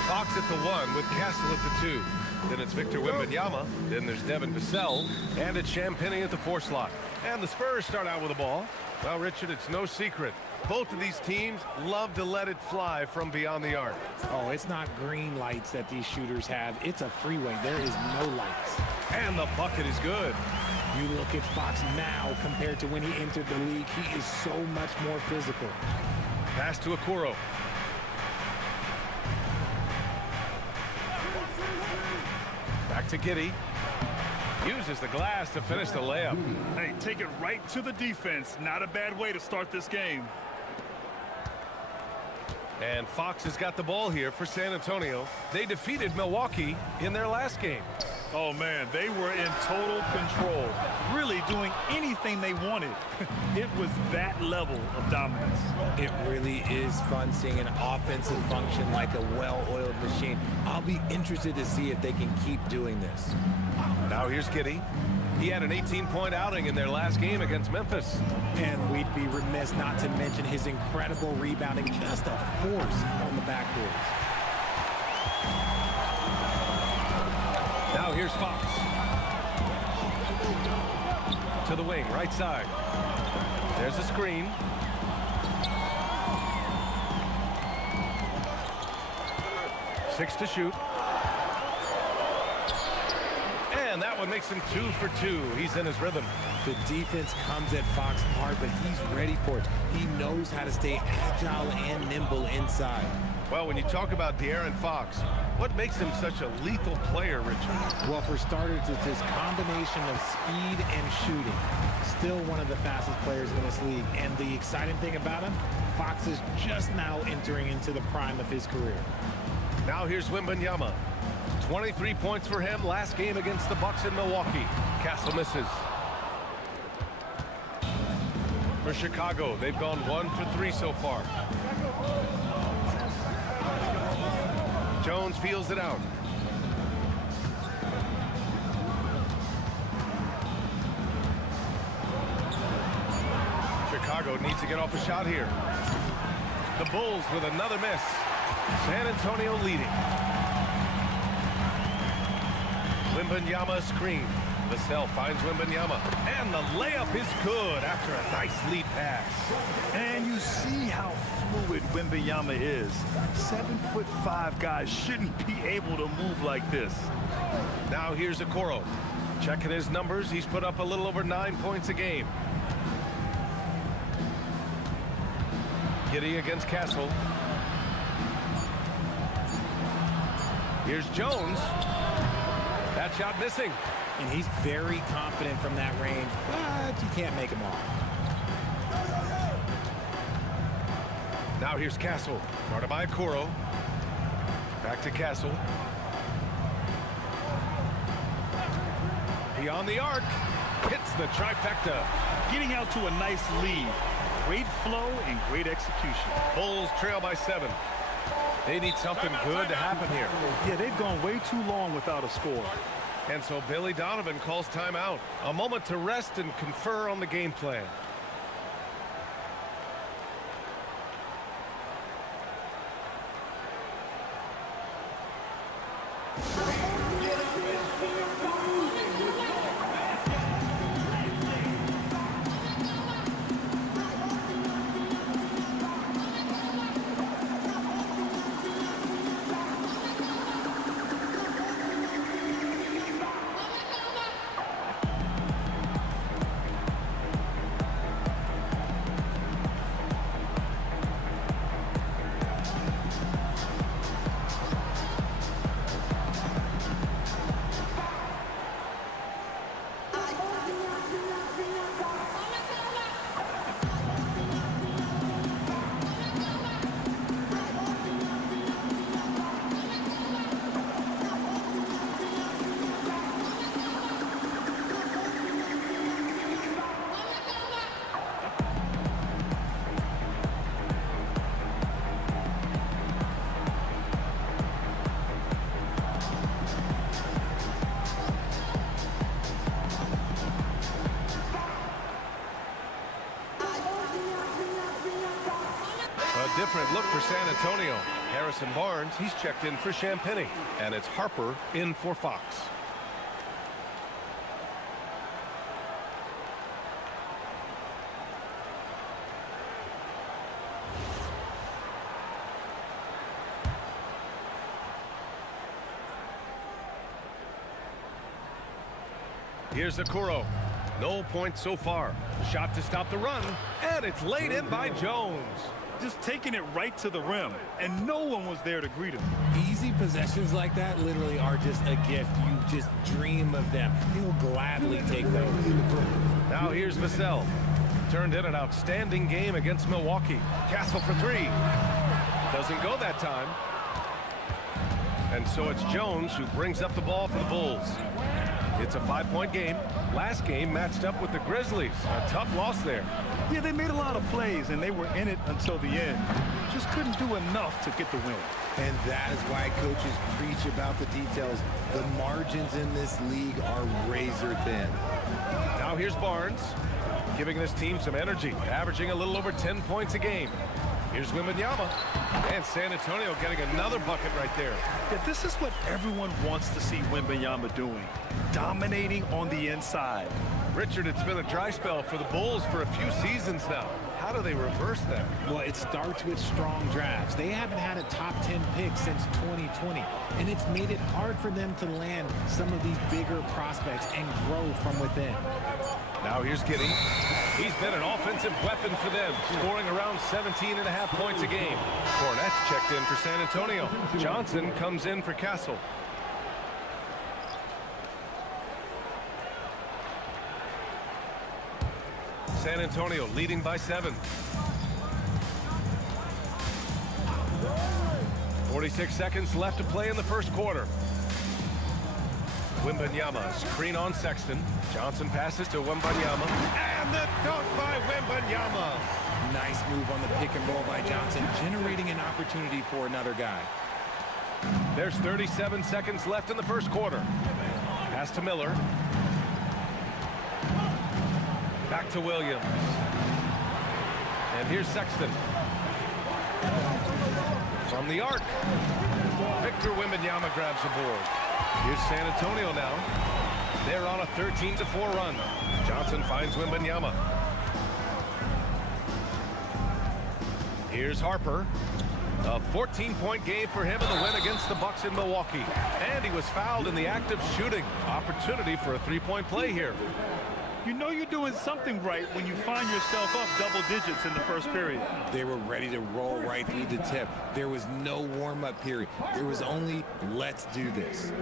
Fox at the 1 with Castle at the 2. Then it's Victor Wembanyama. Then there's Devin Vassell. And it's Champagnie at the 4 slot. And the Spurs start out with the ball. Well, Richard, it's no secret. Both of these teams love to let it fly from beyond the arc. Oh, it's not green lights that these shooters have. It's a freeway. There is no lights. And the bucket is good. You look at Fox now compared to when he entered the league. He is so much more physical. Pass to Okoro. Back to Giddey. Uses the glass to finish the layup. Hey, take it right to the defense. Not a bad way to start this game. And Fox has got the ball here for San Antonio. They defeated Milwaukee in their last game. Oh, man, they were in total control, really doing anything they wanted. It was that level of dominance. It really is fun seeing an offensive function like a well-oiled machine. I'll be interested to see if they can keep doing this. Now here's Giddey. He had an 18-point outing in their last game against Memphis. And we'd be remiss not to mention his incredible rebounding, just a force on the backboards. Now here's Fox. To the wing, right side. There's a screen. Six to shoot. And that one makes him 2 for 2. He's in his rhythm. The defense comes at Fox hard, but he's ready for it. He knows how to stay agile and nimble inside. Well, when you talk about De'Aaron Fox, what makes him such a lethal player, Richard? Well, for starters, it's his combination of speed and shooting. Still one of the fastest players in this league. And the exciting thing about him, Fox is just now entering into the prime of his career. Now here's Wembanyama. 23 points for him last game against the Bucks in Milwaukee. Castle misses. For Chicago, they've gone 1 for 3 so far. Jones feels it out. Chicago needs to get off a shot here. The Bulls with another miss. San Antonio leading. Wembanyama screen. Vassell finds Wembanyama. And the layup is good after a nice lead pass. And you see how fluid Wembanyama is. 7'5" guys shouldn't be able to move like this. Now here's Okoro. Checking his numbers, he's put up a little over 9 points a game. Giddey against Castle. Here's Jones. That shot missing. And he's very confident from that range, but you can't make him off. Now here's Castle. Guarded by Okoro. Back to Castle. Beyond the arc. Hits the trifecta. Getting out to a nice lead. Great flow and great execution. Bulls trail by 7. They need something good to happen here. Yeah, they've gone way too long without a score. And so Billy Donovan calls timeout. A moment to rest and confer on the game plan. different look for San Antonio. Harrison Barnes, he's checked in for Champagny. And it's Harper in for Fox. Here's Okoro. No points so far. Shot to stop the run, and it's laid in by Jones. Just taking it right to the rim, and no one was there to greet him. Easy possessions like that literally are just a gift. You just dream of them. He'll gladly take those. Now here's Vassell. Turned in an outstanding game against Milwaukee. Castle for three. Doesn't go that time. And so it's Jones who brings up the ball for the Bulls. It's a 5-point game. Last game matched up with the Grizzlies. A tough loss there. Yeah, they made a lot of plays, and they were in it until the end. Just couldn't do enough to get the win. And that is why coaches preach about the details. The margins in this league are razor thin. Now here's Barnes, giving this team some energy, averaging a little over 10 points a game. Here's Wembanyama, and San Antonio getting another bucket right there. Yeah, this is what everyone wants to see Wembanyama doing, dominating on the inside. Richard, it's been a dry spell for the Bulls for a few seasons now. How do they reverse that? Well, it starts with strong drafts. They haven't had a top 10 pick since 2020, and it's made it hard for them to land some of these bigger prospects and grow from within. Now here's Giddey. He's been an offensive weapon for them, scoring around 17.5 points a game. Cornette's checked in for San Antonio. Johnson comes in for Castle. San Antonio leading by 7. 46 seconds left to play in the first quarter. Wembanyama, screen on Sexton. Johnson passes to Wembanyama. And the dunk by Wembanyama. Nice move on the pick and roll by Johnson, generating an opportunity for another guy. There's 37 seconds left in the first quarter. Pass to Miller. Back to Williams. And here's Sexton. From the arc. Victor Wembanyama grabs the board. Here's San Antonio now. They're on a 13-4 run. Johnson finds Wembanyama. Here's Harper. A 14-point game for him in the win against the Bucks in Milwaukee. And he was fouled in the act of shooting. Opportunity for a 3-point play here. You know you're doing something right when you find yourself up double digits in the first period. They were ready to roll right through the tip. There was no warm-up period. There was only, let's do this.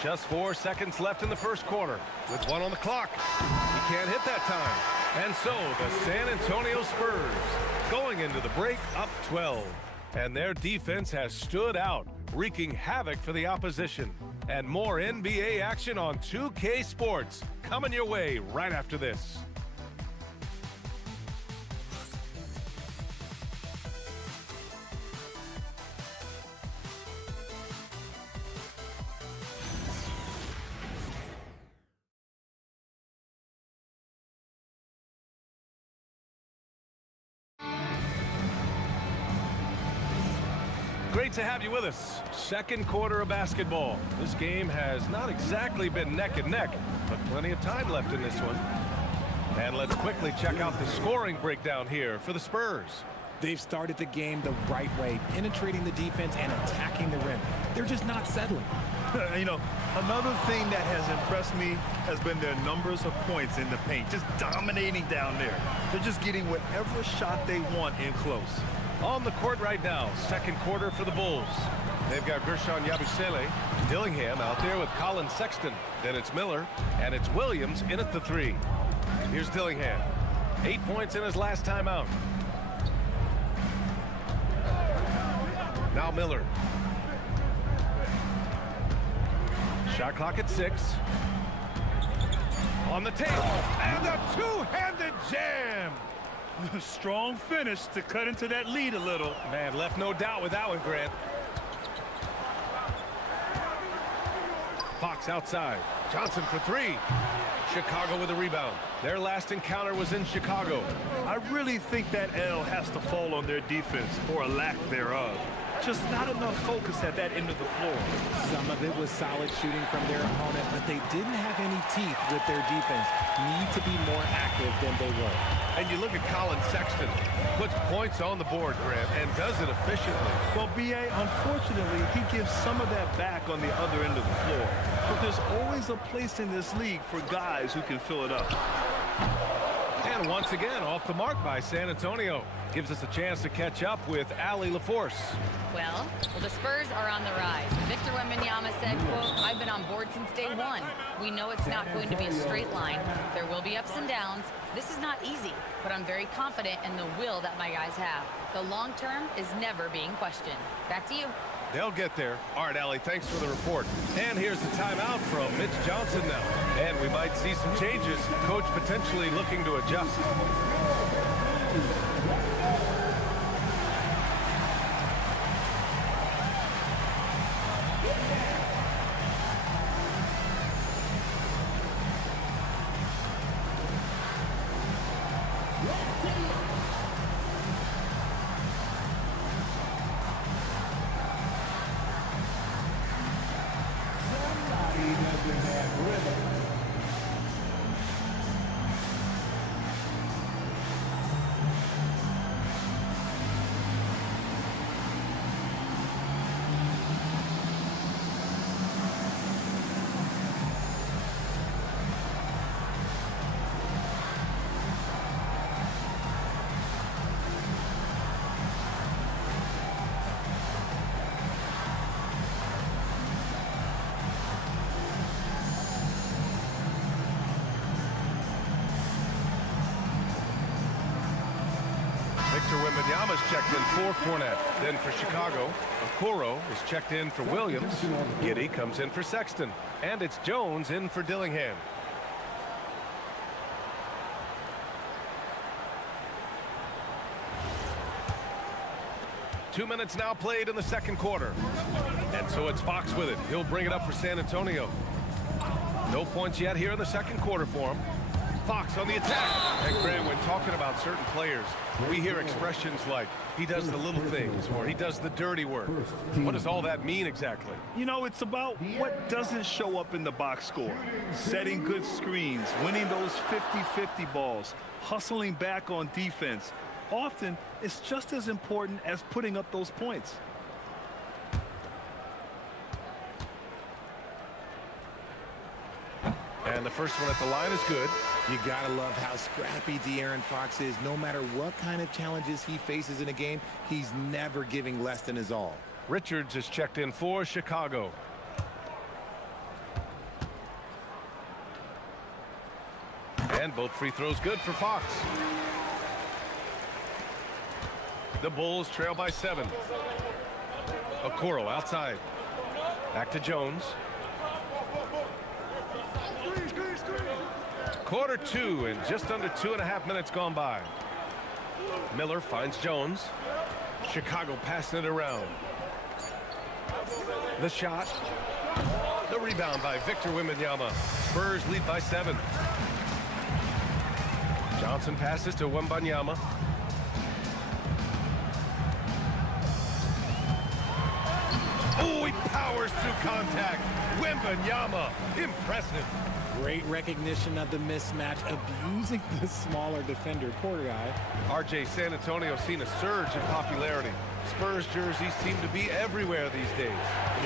Just 4 seconds left in the first quarter with 1 on the clock. He can't hit that time. And so the San Antonio Spurs going into the break up 12. And their defense has stood out, wreaking havoc for the opposition. And more NBA action on 2K Sports coming your way right after this. Great to have you with us. Second quarter of basketball. This game has not exactly been neck and neck, but plenty of time left in this one. And let's quickly check out the scoring breakdown here for the Spurs. They've started the game the right way, penetrating the defense and attacking the rim. They're just not settling. You know, another thing that has impressed me has been their numbers of points in the paint, just dominating down there. They're just getting whatever shot they want in close. On the court right now, second quarter for the Bulls. They've got Gershon Yabusele, Dillingham out there with Colin Sexton. Then it's Miller, and it's Williams in at the 3. Here's Dillingham. 8 points in his last time out. Now Miller. Shot clock at 6. On the table, and a two-handed jam. Strong finish to cut into that lead a little. Man, left no doubt with that one, Grant. Fox outside. Johnson for three. Chicago with a rebound. Their last encounter was in Chicago. I really think that L has to fall on their defense, or a lack thereof. Just not enough focus at that end of the floor. Some of it was solid shooting from their opponent, but they didn't have any teeth with their defense. Need to be more active than they were. And you look at Colin Sexton, puts points on the board, Grant, and does it efficiently. Well, B.A., unfortunately, he gives some of that back on the other end of the floor. But there's always a place in this league for guys who can fill it up. And once again, off the mark by San Antonio. Gives us a chance to catch up with Allie LaForce. Well, the Spurs are on the rise. Victor Wembanyama said, quote, "I've been on board since day one. We know it's not going to be a straight line. There will be ups and downs. This is not easy, but I'm very confident in the will that my guys have. The long term is never being questioned." Back to you. They'll get there. All right, Allie, thanks for the report. And here's the timeout from Mitch Johnson now. And we might see some changes. Coach potentially looking to adjust. Victor Wembanyama's checked in for Cornette. Then for Chicago, Okoro is checked in for Williams. Giddey comes in for Sexton. And it's Jones in for Dillingham. Two minutes now played in the second quarter. And so it's Fox with it. He'll bring it up for San Antonio. No points yet here in the second quarter for him. Fox on the attack. And Grant, when talking about certain players, we hear expressions like, he does the little things, or he does the dirty work. What does all that mean exactly? You know, it's about what doesn't show up in the box score. Setting good screens, winning those 50-50 balls, hustling back on defense. Often, it's just as important as putting up those points. And the first one at the line is good. You gotta love how scrappy De'Aaron Fox is. No matter what kind of challenges he faces in a game, he's never giving less than his all. Richards is checked in for Chicago. And both free throws good for Fox. The Bulls trail by 7. Okoro outside. Back to Jones. Quarter two and just under 2.5 minutes gone by. Miller finds Jones. Chicago passing it around. The shot. The rebound by Victor Wembanyama. Spurs lead by 7. Johnson passes to Wembanyama. Oh, he powers through contact. Wembanyama, impressive. Great recognition of the mismatch, abusing the smaller defender. Poor guy. RJ, San Antonio seen a surge in popularity. Spurs jerseys seem to be everywhere these days.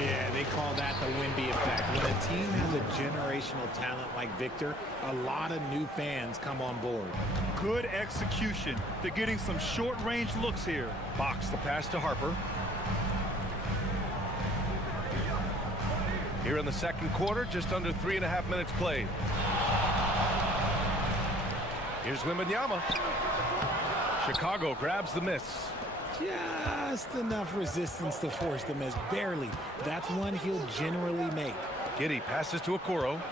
Yeah, they call that the Wemby effect. When a team has a generational talent like Victor, a lot of new fans come on board. Good execution. They're getting some short-range looks here. Fox the pass to Harper. Here in the second quarter, just under 3.5 minutes played. Here's Wembanyama. Chicago grabs the miss. Just enough resistance to force the miss. Barely. That's one he'll generally make. Giddey passes to Okoro.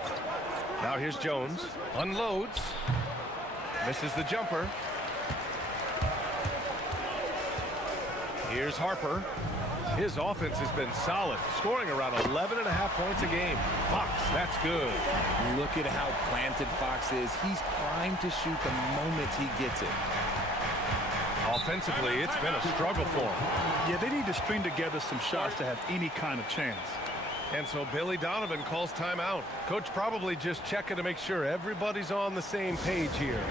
Now here's Jones. Unloads. Misses the jumper. Here's Harper. His offense has been solid, scoring around 11.5 points a game. Fox, that's good. Look at how planted Fox is. He's primed to shoot the moment he gets it. Offensively, it's been a struggle for him. Yeah, they need to string together some shots to have any kind of chance. And so Billy Donovan calls timeout. Coach probably just checking to make sure everybody's on the same page here.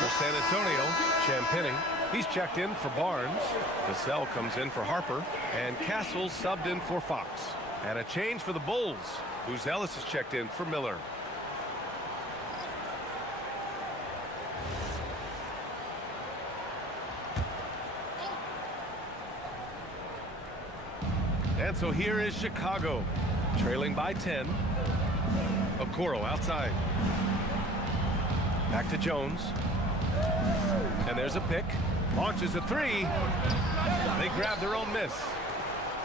For San Antonio, Champagny. He's checked in for Barnes. Cassell comes in for Harper. And Castle's subbed in for Fox. And a change for the Bulls. Ellis is checked in for Miller. And so here is Chicago, trailing by 10. Okoro outside. Back to Jones. And there's a pick. Launches a three. They grab their own miss.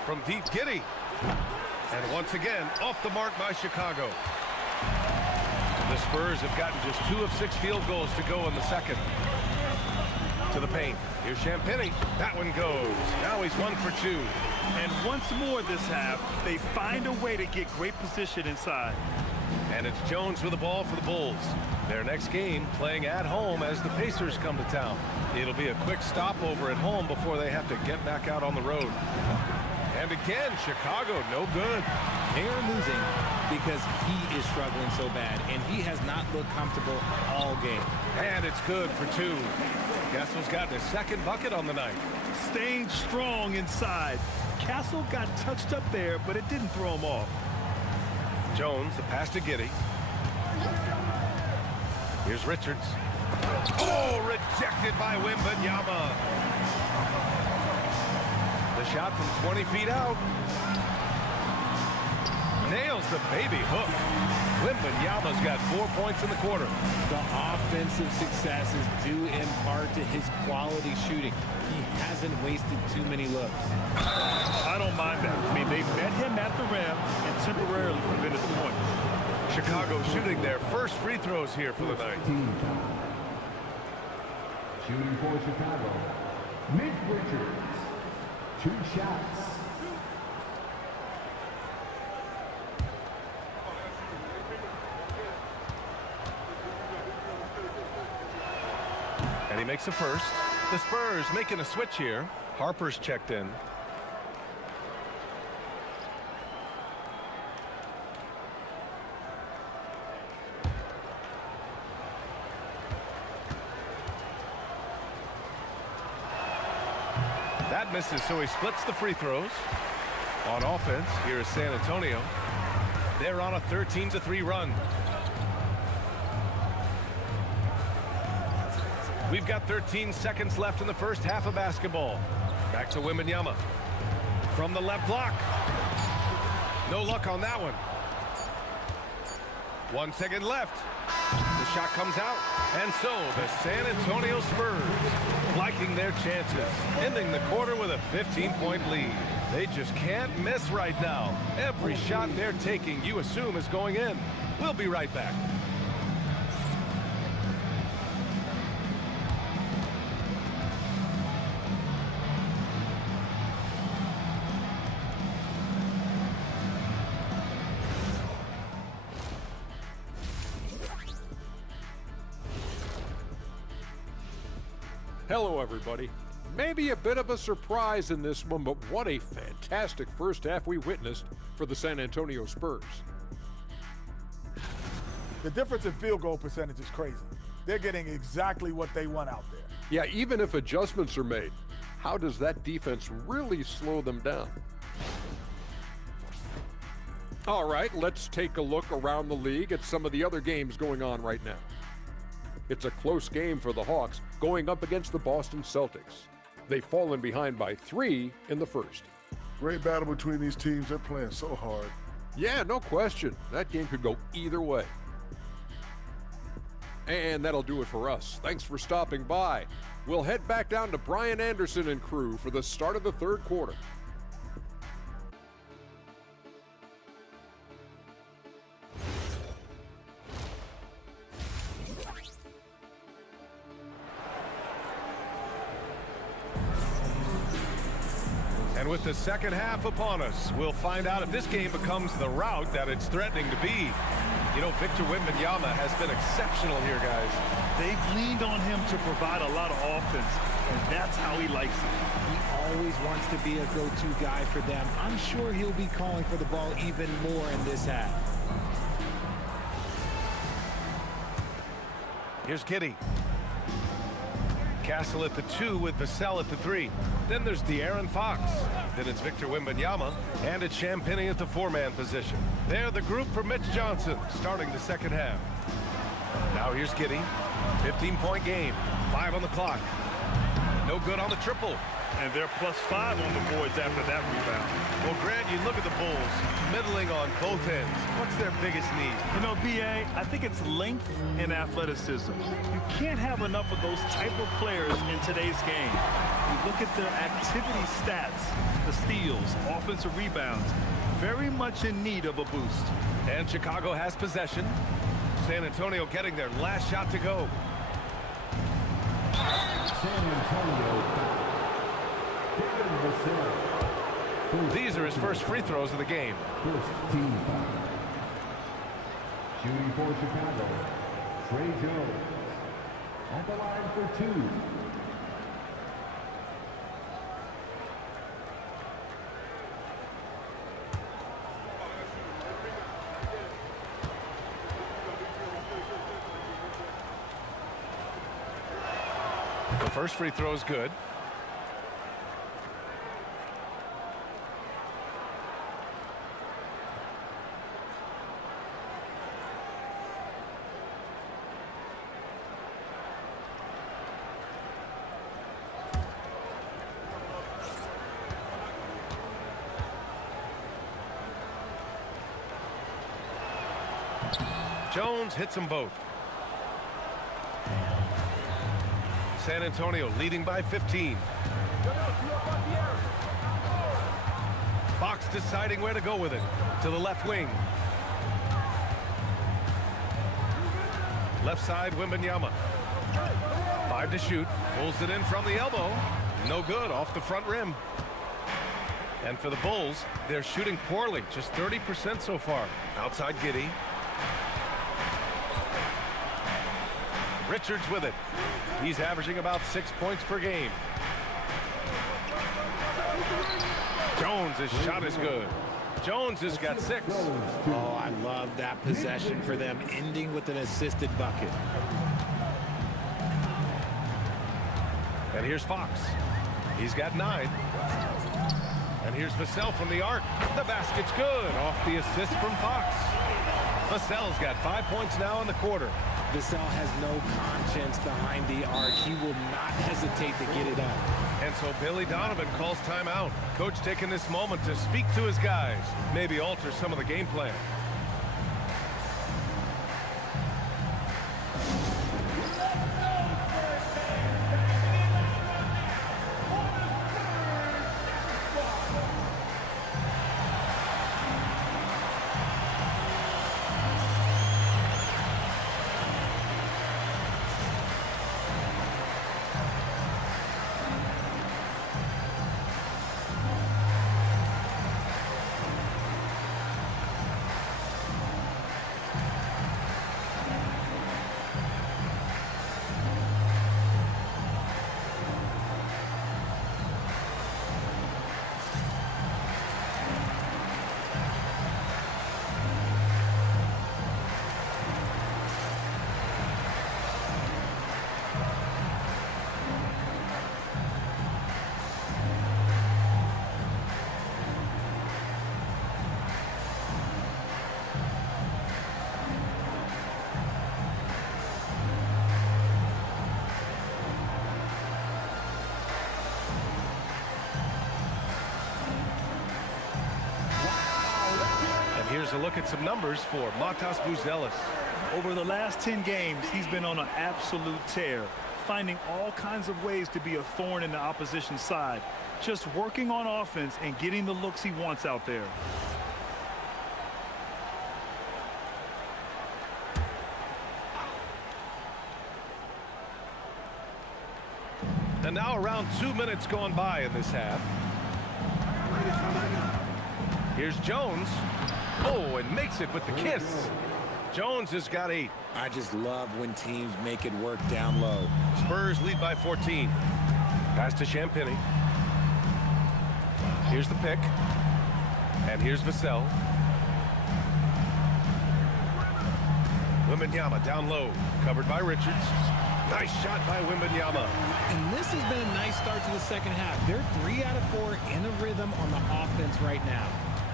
From deep, Giddey. And once again, off the mark by Chicago. The Spurs have gotten just 2 of 6 field goals to go in the second. To the paint. Here's Champagny. That one goes. Now he's 1 for 2. And once more this half, they find a way to get great position inside. And it's Jones with the ball for the Bulls. Their next game playing at home as the Pacers come to town. It'll be a quick stopover at home before they have to get back out on the road. And again, Chicago, no good. They are losing because he is struggling so bad, and he has not looked comfortable all game. And it's good for 2. Castle's gotten his second bucket on the night. Staying strong inside. Castle got touched up there, but it didn't throw him off. Jones, the pass to Giddey. Here's Richards. Oh, rejected by Wembanyama. The shot from 20 feet out. Nails the baby hook. Wembanyama's got 4 points in the quarter. The offensive success is due in part to his quality shooting. He hasn't wasted too many looks. I don't mind that. I mean, they met him at the rim and temporarily prevented the point. Chicago shooting their first free throws here for the night. Shooting for Chicago, Nick Richards. 2 shots. And he makes a first. The Spurs making a switch here. Harper's checked in. That misses, so he splits the free throws. On offense, here is San Antonio. They're on a 13-3 run. We've got 13 seconds left in the first half of basketball. Back to Wembanyama. From the left block. No luck on that one. 1 second left. The shot comes out. And so the San Antonio Spurs liking their chances, ending the quarter with a 15-point lead. They just can't miss right now. Every shot they're taking, you assume, is going in. We'll be right back. Hello, everybody. Maybe a bit of a surprise in this one, but what a fantastic first half we witnessed for the San Antonio Spurs. The difference in field goal percentage is crazy. They're getting exactly what they want out there. Yeah, even if adjustments are made, how does that defense really slow them down? All right, let's take a look around the league at some of the other games going on right now. It's a close game for the Hawks going up against the Boston Celtics. They've fallen behind by 3 in the first. Great battle between these teams. They're playing so hard. Yeah, no question. That game could go either way. And that'll do it for us. Thanks for stopping by. We'll head back down to Brian Anderson and crew for the start of the third quarter. And with the second half upon us, we'll find out if this game becomes the rout that it's threatening to be. You know, Victor Wembanyama has been exceptional here, guys. They've leaned on him to provide a lot of offense, and that's how he likes it. He always wants to be a go-to guy for them. I'm sure he'll be calling for the ball even more in this half. Here's Giddey. Castle at the 2 with Vassell at the 3. Then there's De'Aaron Fox. Then it's Victor Wembanyama. And it's Champagnie at the 4-man position. They're the group for Mitch Johnson starting the second half. Now here's Giddey. 15-point game. 5 on the clock. No good on the triple. And they're +5 on the boards after that rebound. Well, Grant, you look at the Bulls, middling on both ends. What's their biggest need? You know, B.A., I think it's length and athleticism. You can't have enough of those type of players in today's game. You look at their activity stats, the steals, offensive rebounds, very much in need of a boost. And Chicago has possession. San Antonio getting their last shot to go. San Antonio. These are his first free throws of the game. First team foul. Shooting for Chicago, Trey Jones. At the line for 2. The first free throw is good. Jones hits them both. San Antonio leading by 15. Fox deciding where to go with it. To the left wing. Left side, Wembanyama. 5 to shoot. Pulls it in from the elbow. No good, off the front rim. And for the Bulls, they're shooting poorly. Just 30% so far. Outside Giddey. Richards with it. He's averaging about 6 points per game. Jones' shot is good. Jones has got 6. Oh, I love that possession for them, ending with an assisted bucket. And here's Fox. He's got 9. And here's Vassell from the arc. The basket's good off the assist from Fox. Vassell's got 5 points now in the quarter. Vassell has no conscience behind the arc. He will not hesitate to get it up. And so Billy Donovan calls timeout. Coach taking this moment to speak to his guys, maybe alter some of the game plan. Here's a look at some numbers for Matas Buzelis. Over the last 10 games, he's been on an absolute tear, finding all kinds of ways to be a thorn in the opposition's side, just working on offense and getting the looks he wants out there. And now around 2 minutes gone by in this half. Here's Jones. Oh, and makes it with the kiss. Jones has got 8. I just love when teams make it work down low. Spurs lead by 14. Pass to Champagny. Here's the pick. And here's Vassell. Wembanyama down low. Covered by Richards. Nice shot by Wembanyama. And this has been a nice start to the second half. They're 3 out of 4 in a rhythm on the offense right now.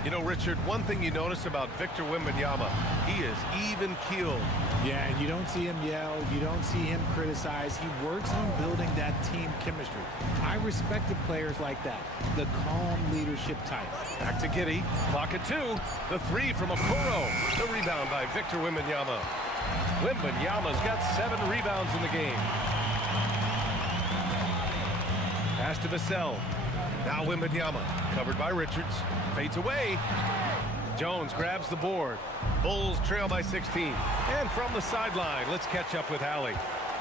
You know, Richard, one thing you notice about Victor Wembanyama, he is even-keeled. Yeah, and you don't see him yell. You don't see him criticize. He works on building that team chemistry. I respected players like that, the calm leadership type. Back to Giddey. Clock at 2. The 3 from Okoro. The rebound by Victor Wembanyama. Wembanyama's got 7 rebounds in the game. Pass to Vassell. Now Wembanyama, covered by Richards. Fades away. Jones grabs the board. Bulls trail by 16. And from the sideline, let's catch up with Allie.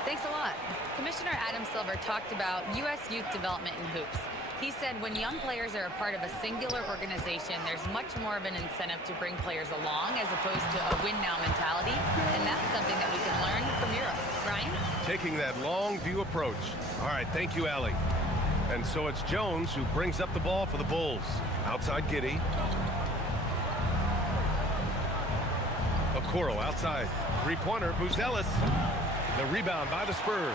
Thanks a lot. Commissioner Adam Silver talked about U.S. youth development in hoops. He said when young players are a part of a singular organization, there's much more of an incentive to bring players along as opposed to a win-now mentality. And that's something that we can learn from Europe. Ryan? Taking that long view approach. All right, thank you, Allie. And so it's Jones who brings up the ball for the Bulls. Outside Giddey. Okoro outside. Three-pointer, Buzelis. The rebound by the Spurs.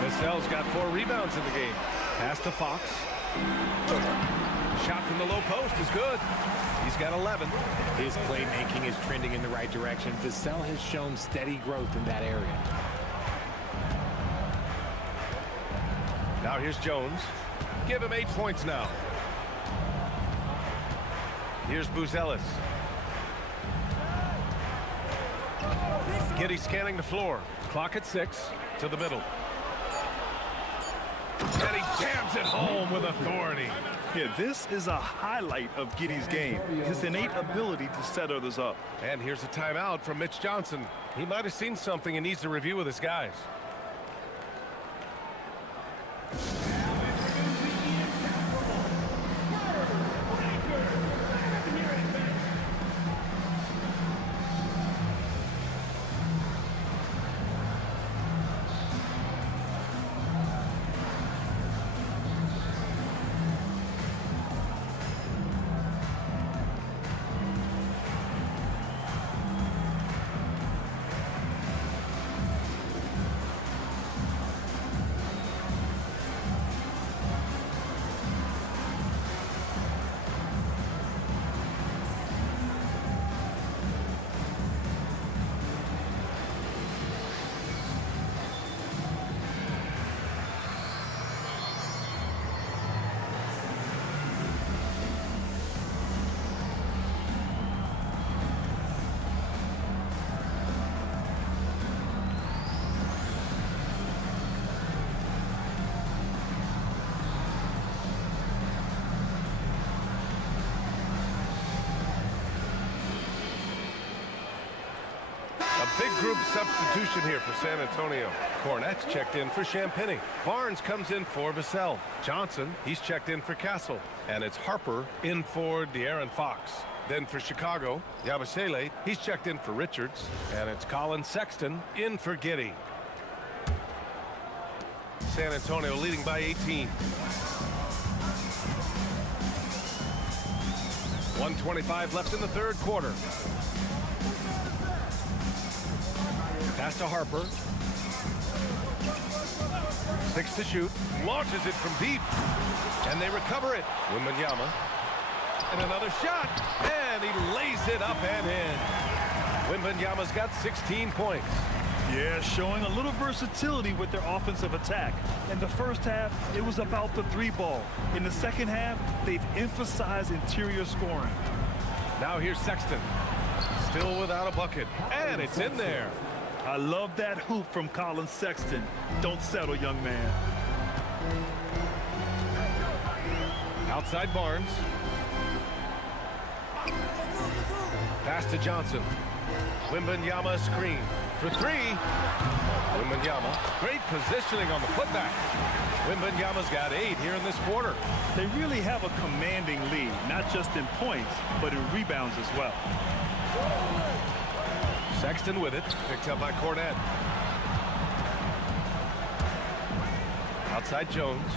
Vassell's got 4 rebounds in the game. Pass to Fox. Shot from the low post is good. He's got 11. His playmaking is trending in the right direction. Vassell has shown steady growth in that area. Now here's Jones. Give him 8 points now. Here's Buzelis. Giddey scanning the floor. Clock at 6. To the middle. And he jams it home with authority. Yeah, this is a highlight of Giddey's game. His innate ability to set others up. And here's a timeout from Mitch Johnson. He might have seen something and needs to review with his guys. Big group substitution here for San Antonio. Cornette's checked in for Champagny. Barnes comes in for Vassell. Johnson, he's checked in for Castle. And it's Harper in for De'Aaron Fox. Then for Chicago, Yabusele, he's checked in for Richards. And it's Colin Sexton in for Giddey. San Antonio leading by 18. 1:25 left in the third quarter. Pass to Harper. 6 to shoot. Launches it from deep. And they recover it. Wembanyama. And another shot. And he lays it up and in. Wembanyama's got 16 points. Yeah, showing a little versatility with their offensive attack. In the first half, it was about the 3 ball. In the second half, they've emphasized interior scoring. Now here's Sexton. Still without a bucket. And it's in there. I love that hoop from Colin Sexton. Don't settle, young man. Outside Barnes. Pass to Johnson. Wembanyama screen for three. Wembanyama, great positioning on the putback. Wembanyama's got 8 here in this quarter. They really have a commanding lead, not just in points, but in rebounds as well. Sexton with it, picked up by Cornette. Outside Jones.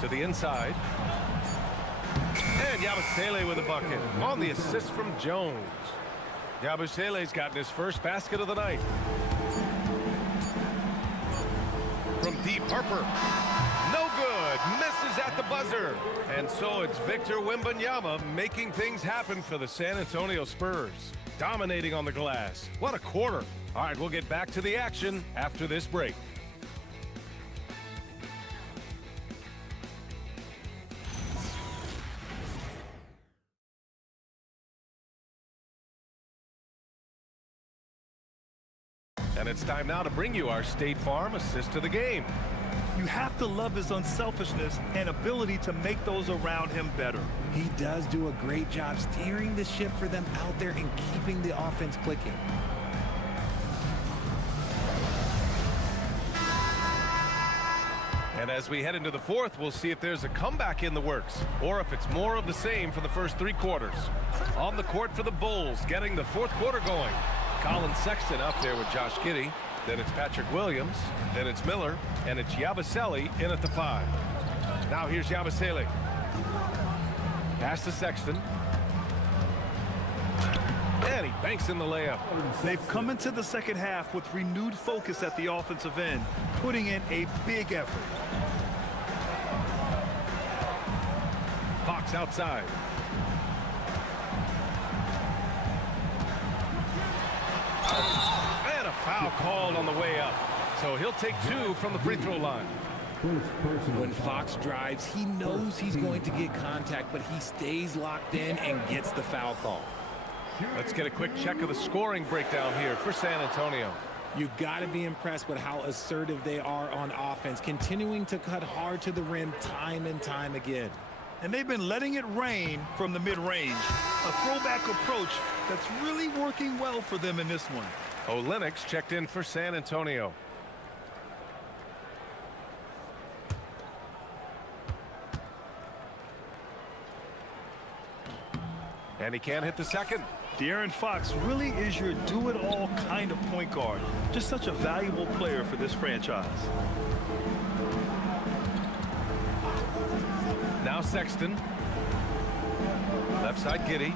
To the inside. And Yabusele with a bucket on the assist from Jones. Yabusele's gotten his first basket of the night. From deep, Harper. No good. Misses at the buzzer. And so it's Victor Wembanyama making things happen for the San Antonio Spurs. Dominating on the glass. What a quarter. All right, we'll get back to the action after this break. And it's time now to bring you our State Farm assist of the game. You have to love his unselfishness and ability to make those around him better. He does do a great job steering the ship for them out there and keeping the offense clicking. And as we head into the fourth, we'll see if there's a comeback in the works or if it's more of the same for the first 3 quarters. On the court for the Bulls, getting the fourth quarter going. Colin Sexton out there with Josh Giddey. Then it's Patrick Williams. Then it's Miller. And it's Yabusele in at the 5. Now here's Yabusele. Pass to Sexton. And he banks in the layup. They've come into the second half with renewed focus at the offensive end, putting in a big effort. Fox outside. And a foul called on the way up. So he'll take 2 from the free throw line. When Fox drives, he knows he's going to get contact, but he stays locked in and gets the foul call. Let's get a quick check of the scoring breakdown here for San Antonio. You've got to be impressed with how assertive they are on offense, continuing to cut hard to the rim time and time again. And they've been letting it rain from the mid-range. A throwback approach that's really working well for them in this one. Olynyk checked in for San Antonio. And he can't hit the second. De'Aaron Fox really is your do-it-all kind of point guard. Just such a valuable player for this franchise. Now Sexton. Left side Giddey.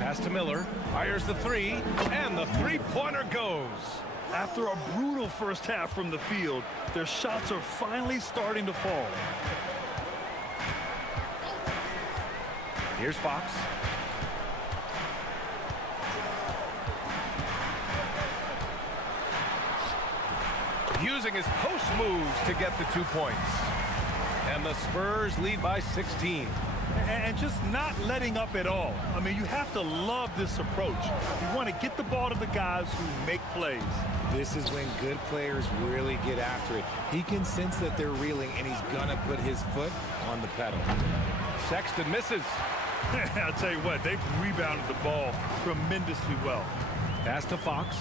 Pass to Miller. Fires the 3. And the three-pointer goes. After a brutal first half from the field, their shots are finally starting to fall. Here's Fox. Using his post moves to get the 2 points. And the Spurs lead by 16. And just not letting up at all. I mean, you have to love this approach. You want to get the ball to the guys who make plays. This is when good players really get after it. He can sense that they're reeling, and he's going to put his foot on the pedal. Sexton misses. I'll tell you what, they've rebounded the ball tremendously well. Pass to Fox.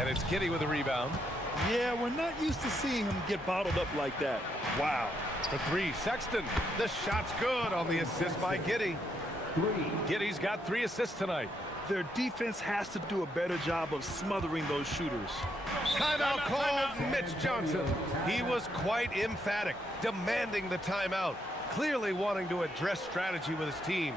And it's Giddey with a rebound. Yeah, we're not used to seeing him get bottled up like that. Wow. For 3, Sexton. The shot's good on the assist by Giddey. Giddey's got 3 assists tonight. Their defense has to do a better job of smothering those shooters. Timeout called Mitch Johnson. He was quite emphatic, demanding the timeout, clearly wanting to address strategy with his team.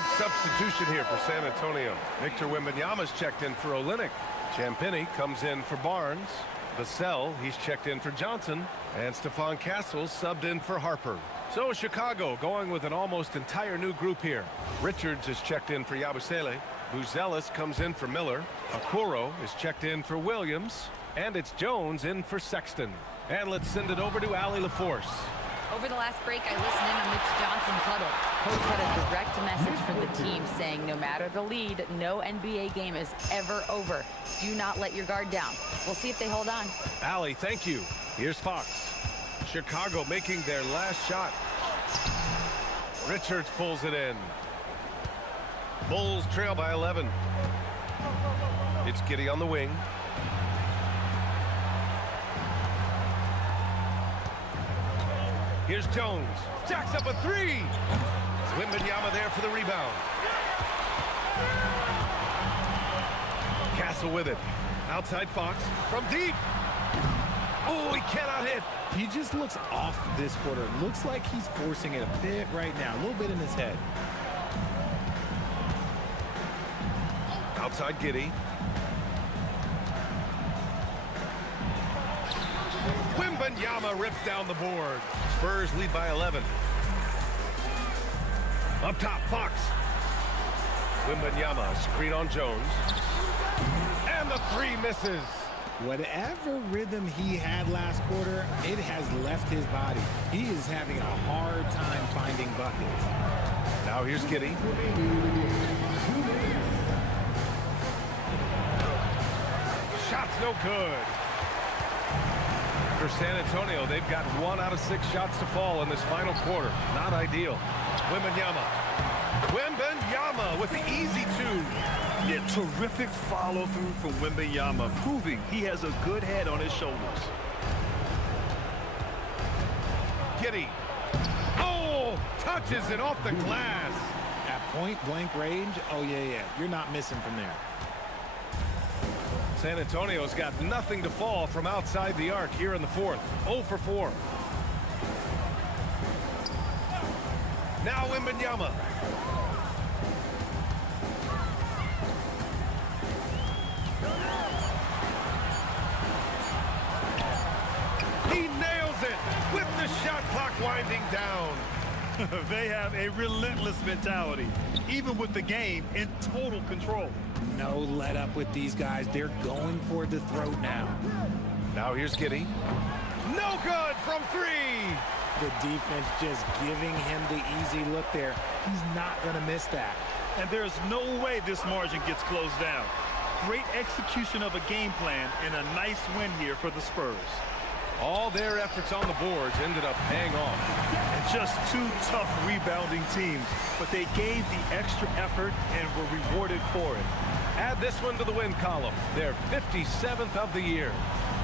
group substitution here for San Antonio. Victor Wembanyama's checked in for Olynyk. Champagny comes in for Barnes. Vassell, he's checked in for Johnson. And Stephon Castles subbed in for Harper. So Chicago going with an almost entire new group here. Richards is checked in for Yabusele. Buzelis comes in for Miller. Okoro is checked in for Williams. And it's Jones in for Sexton. And let's send it over to Allie LaForce. Over the last break, I listened in on Mitch Johnson's huddle. Coach had a direct message from the team saying no matter the lead, no NBA game is ever over. Do not let your guard down. We'll see if they hold on. Allie, thank you. Here's Fox. Chicago making their last shot. Richards pulls it in. Bulls trail by 11. It's Giddey on the wing. Here's Jones. Jacks up a three. Wembanyama there for the rebound. Castle with it. Outside Fox from deep. Oh, he cannot hit. He just looks off this quarter. Looks like he's forcing it a bit right now. A little bit in his head. Outside Giddey. Wembanyama rips down the board. Spurs lead by 11. Up top, Fox. Wembanyama, screen on Jones. And the three misses. Whatever rhythm he had last quarter, it has left his body. He is having a hard time finding buckets. Now here's Giddey. Shot's no good. For San Antonio, they've got 1 out of 6 shots to fall in this final quarter. Not ideal. Wembanyama with the easy two. Yeah, terrific follow-through from Wembanyama, proving he has a good head on his shoulders. Giddey. Oh, touches it off the glass. At point-blank range, oh, yeah. You're not missing from there. San Antonio's got nothing to fall from outside the arc here in the fourth. 0 for 4. Now Wembanyama. He nails it with the shot clock winding down. They have a relentless mentality, even with the game in total control. No let up with these guys. They're going for the throat now. Now here's Giddey. No good from 3. The defense just giving him the easy look there. He's not going to miss that. And there's no way this margin gets closed down. Great execution of a game plan and a nice win here for the Spurs. All their efforts on the boards ended up paying off. And just 2 tough rebounding teams, but they gave the extra effort and were rewarded for it. Add this one to the win column. Their 57th of the year.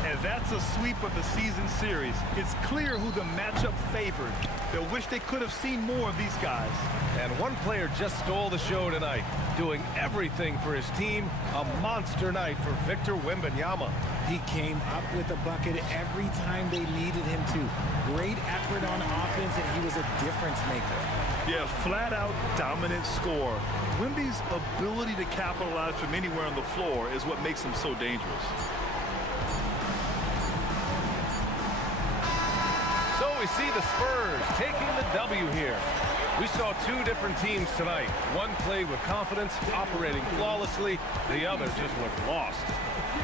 And that's a sweep of the season series. It's clear who the matchup favored. They'll wish they could have seen more of these guys. And one player just stole the show tonight, doing everything for his team. A monster night for Victor Wembanyama. He came up with a bucket every time they needed him to. Great effort on offense, and he was a difference maker. Yeah, flat-out dominant scorer. Wemby's ability to capitalize from anywhere on the floor is what makes him so dangerous. So we see the Spurs taking the W here. We saw 2 different teams tonight. One played with confidence, operating flawlessly. The other just looked lost.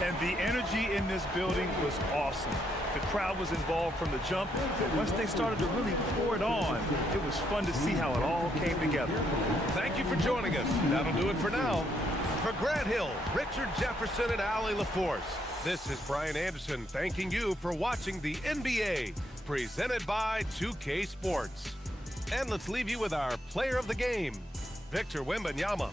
And the energy in this building was awesome. The crowd was involved from the jump, but once they started to really pour it on, it was fun to see how it all came together. Thank you for joining us. That'll do it for now. For Grant Hill, Richard Jefferson, and Allie LaForce, this is Brian Anderson thanking you for watching the NBA, presented by 2K Sports. And let's leave you with our player of the game, Victor Wembanyama.